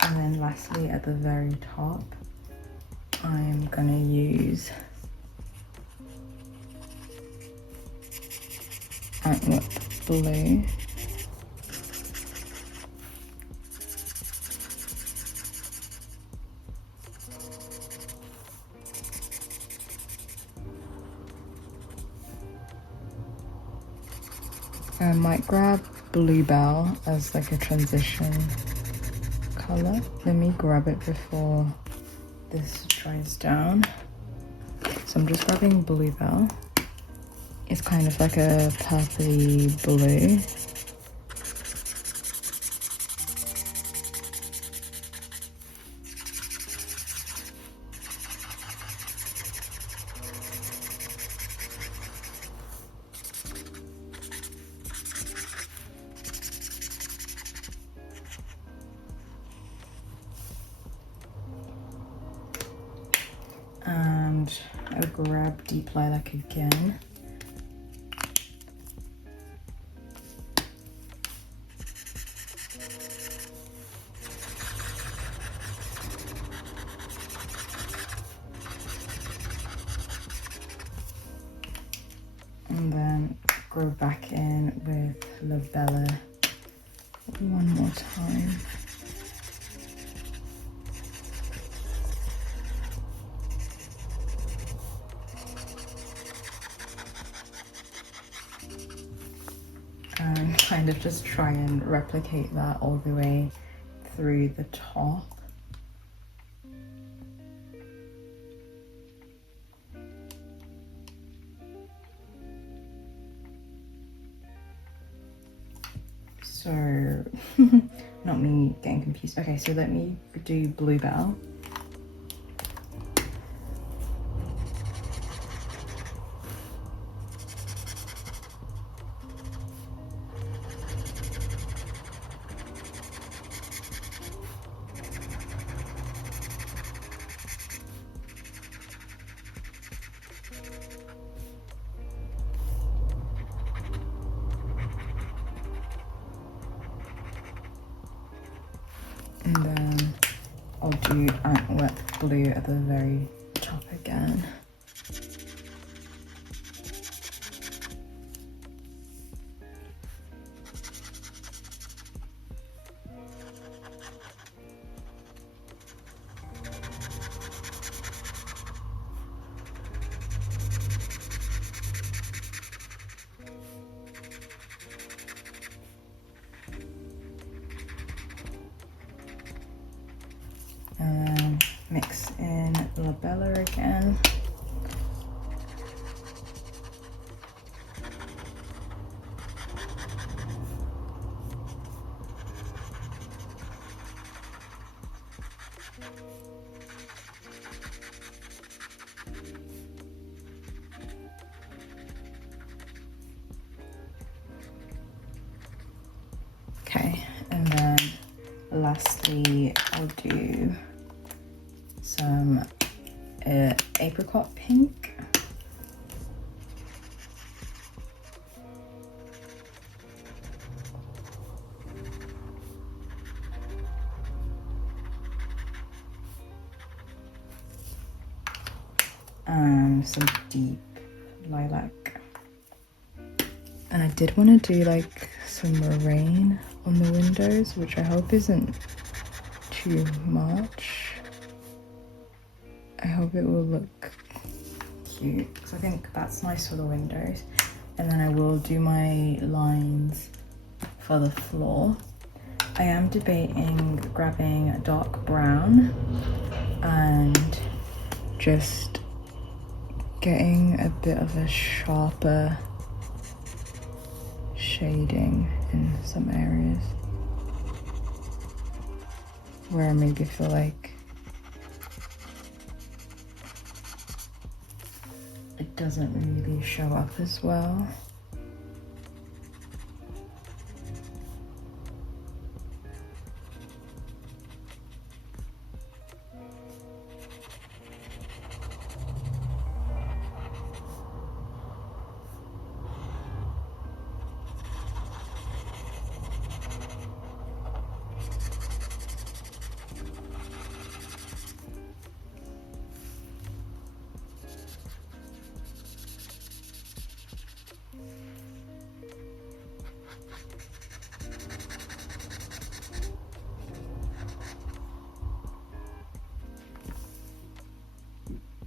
And then lastly, at the very top, I'm gonna use antwerp blue. I might grab bluebell as like a transition color. Let me grab it before this dries down. So I'm just grabbing bluebell. It's kind of like a purpley blue. And I'll grab deep lilac again. And then go back in with labella one more time. And kind of just try and replicate that all the way through the top. So, not me getting confused. Okay, so let me do bluebell. And then I'll do antwerp blue at the very top again. Bella again. Okay, and then lastly I'll do some apricot pink. And some deep lilac. And I did want to do like some rain on the windows, which I hope isn't too much. I hope it will look cute, because I think that's nice for the windows. And then I will do my lines for the floor. I am debating grabbing dark brown and just getting a bit of a sharper shading in some areas where I maybe feel like it doesn't really show up as well.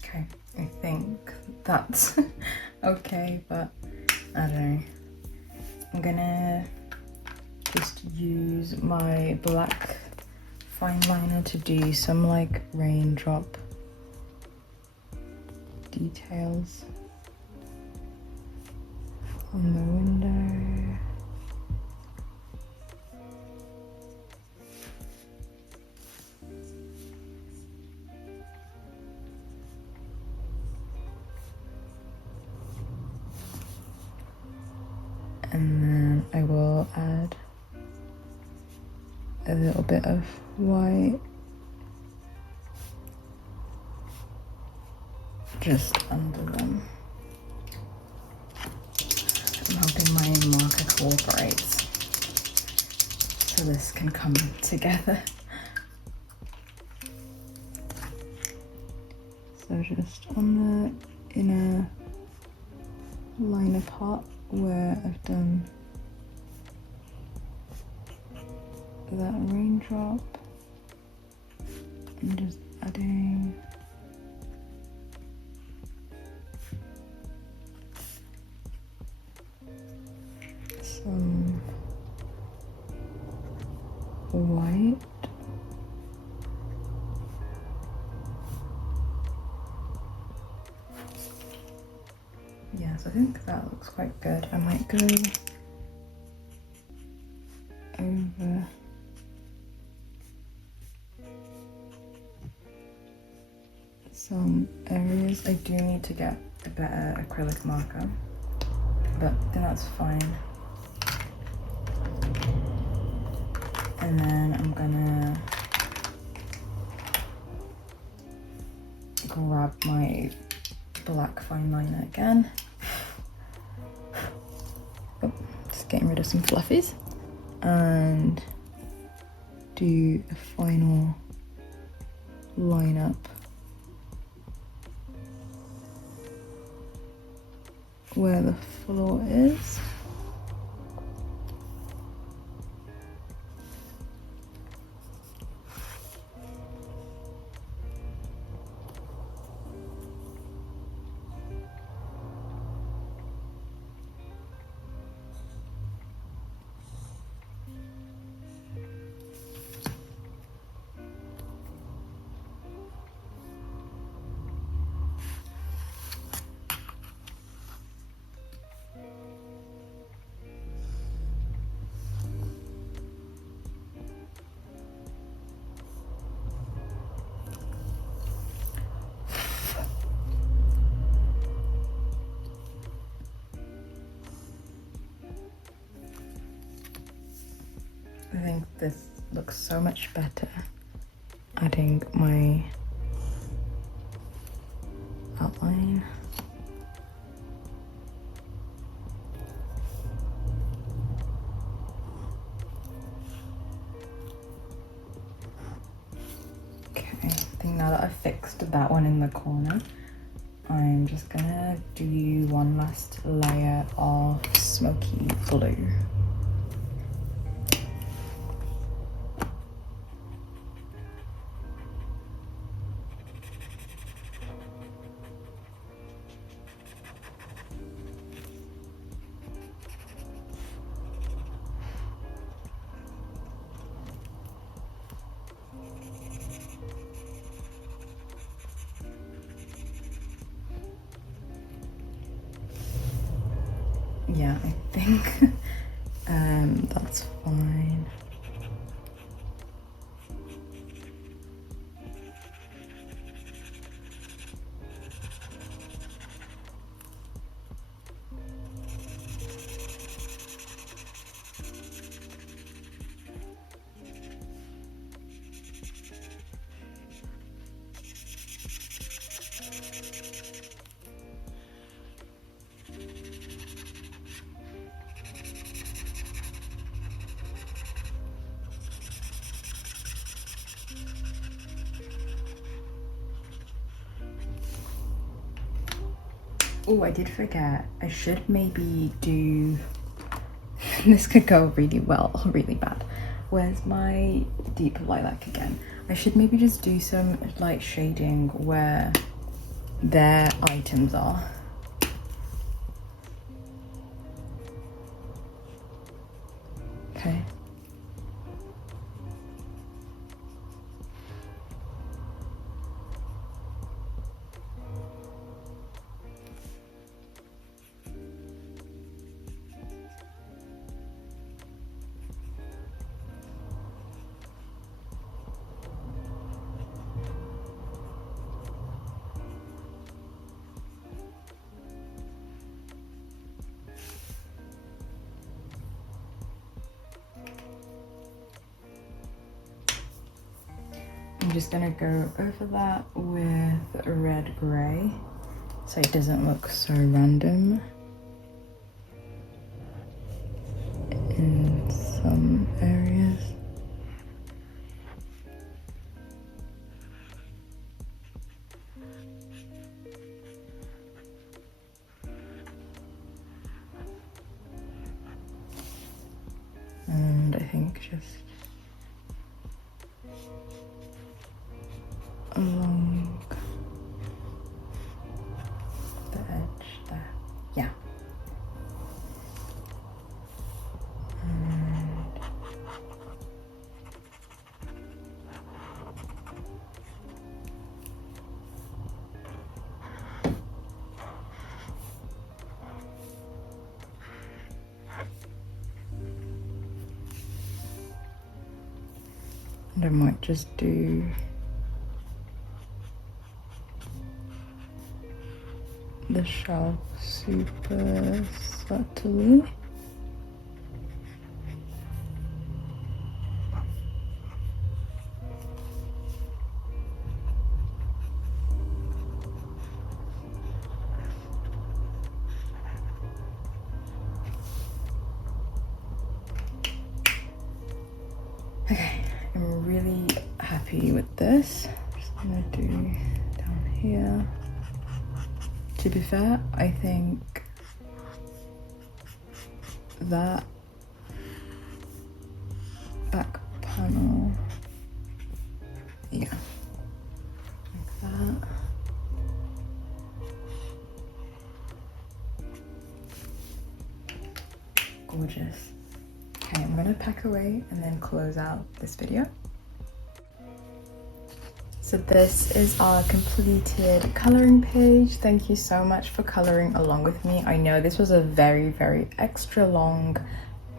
Okay, I think that's okay, but I don't know. I'm gonna just use my black fine liner to do some like raindrop details on the window. And then I will add a little bit of white just under them. I'm hoping my marker cooperates so this can come together. So just on the inner liner part where I've done that raindrop, and just adding some white. Yes, I think that looks quite good. I might go over some areas. I do need to get a better acrylic marker, but then that's fine. And then I'm gonna grab my black fine liner again. Oh, just getting rid of some fluffies. And do a final line up where the floor is. I think this looks so much better. Adding my outline. Okay, I think now that I've fixed that one in the corner, I'm just gonna do one last layer of smoky blue. Yeah, I think that's fine. Oh, I did forget. I should maybe do... This could go really well or really bad. Where's my deep lilac again? I should maybe just do some light shading where their items are. Okay. I'm just gonna go over that with red gray so it doesn't look so random in some areas. And I think just along the edge there. Yeah. And I might just do the shelf super subtly. Okay, I'm really happy with this. Just gonna do down here. To be fair, I think that back panel, yeah, like that. Gorgeous. Okay, I'm gonna pack away and then close out this video. So this is our completed coloring page. Thank you so much for coloring along with me. I know this was a very, very extra long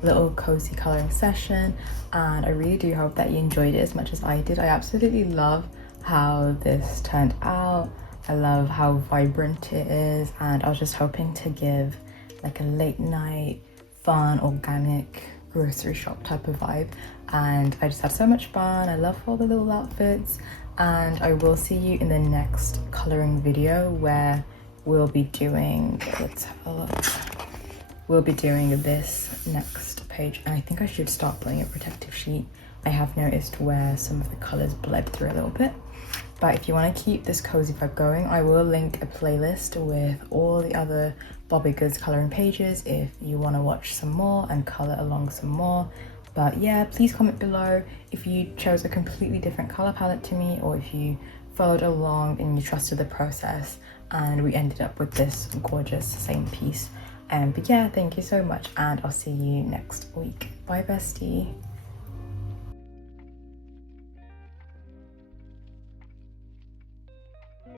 little cozy coloring session, and I really do hope that you enjoyed it as much as I did. I absolutely love how this turned out. I love how vibrant it is, and I was just hoping to give like a late night, fun, organic grocery shop type of vibe, and I just had so much fun. I love all the little outfits, and I will see you in the next coloring video where we'll be doing, let's have a look, we'll be doing this next page, and I think I should start putting a protective sheet. I have noticed where some of the colors bled through a little bit. But if you want to keep this cozy vibe going, I will link a playlist with all the other Bobbie Goods coloring pages if you want to watch some more and color along some more. But yeah, please comment below if you chose a completely different color palette to me, or if you followed along and you trusted the process and we ended up with this gorgeous same piece. But yeah, thank you so much, and I'll see you next week. Bye bestie.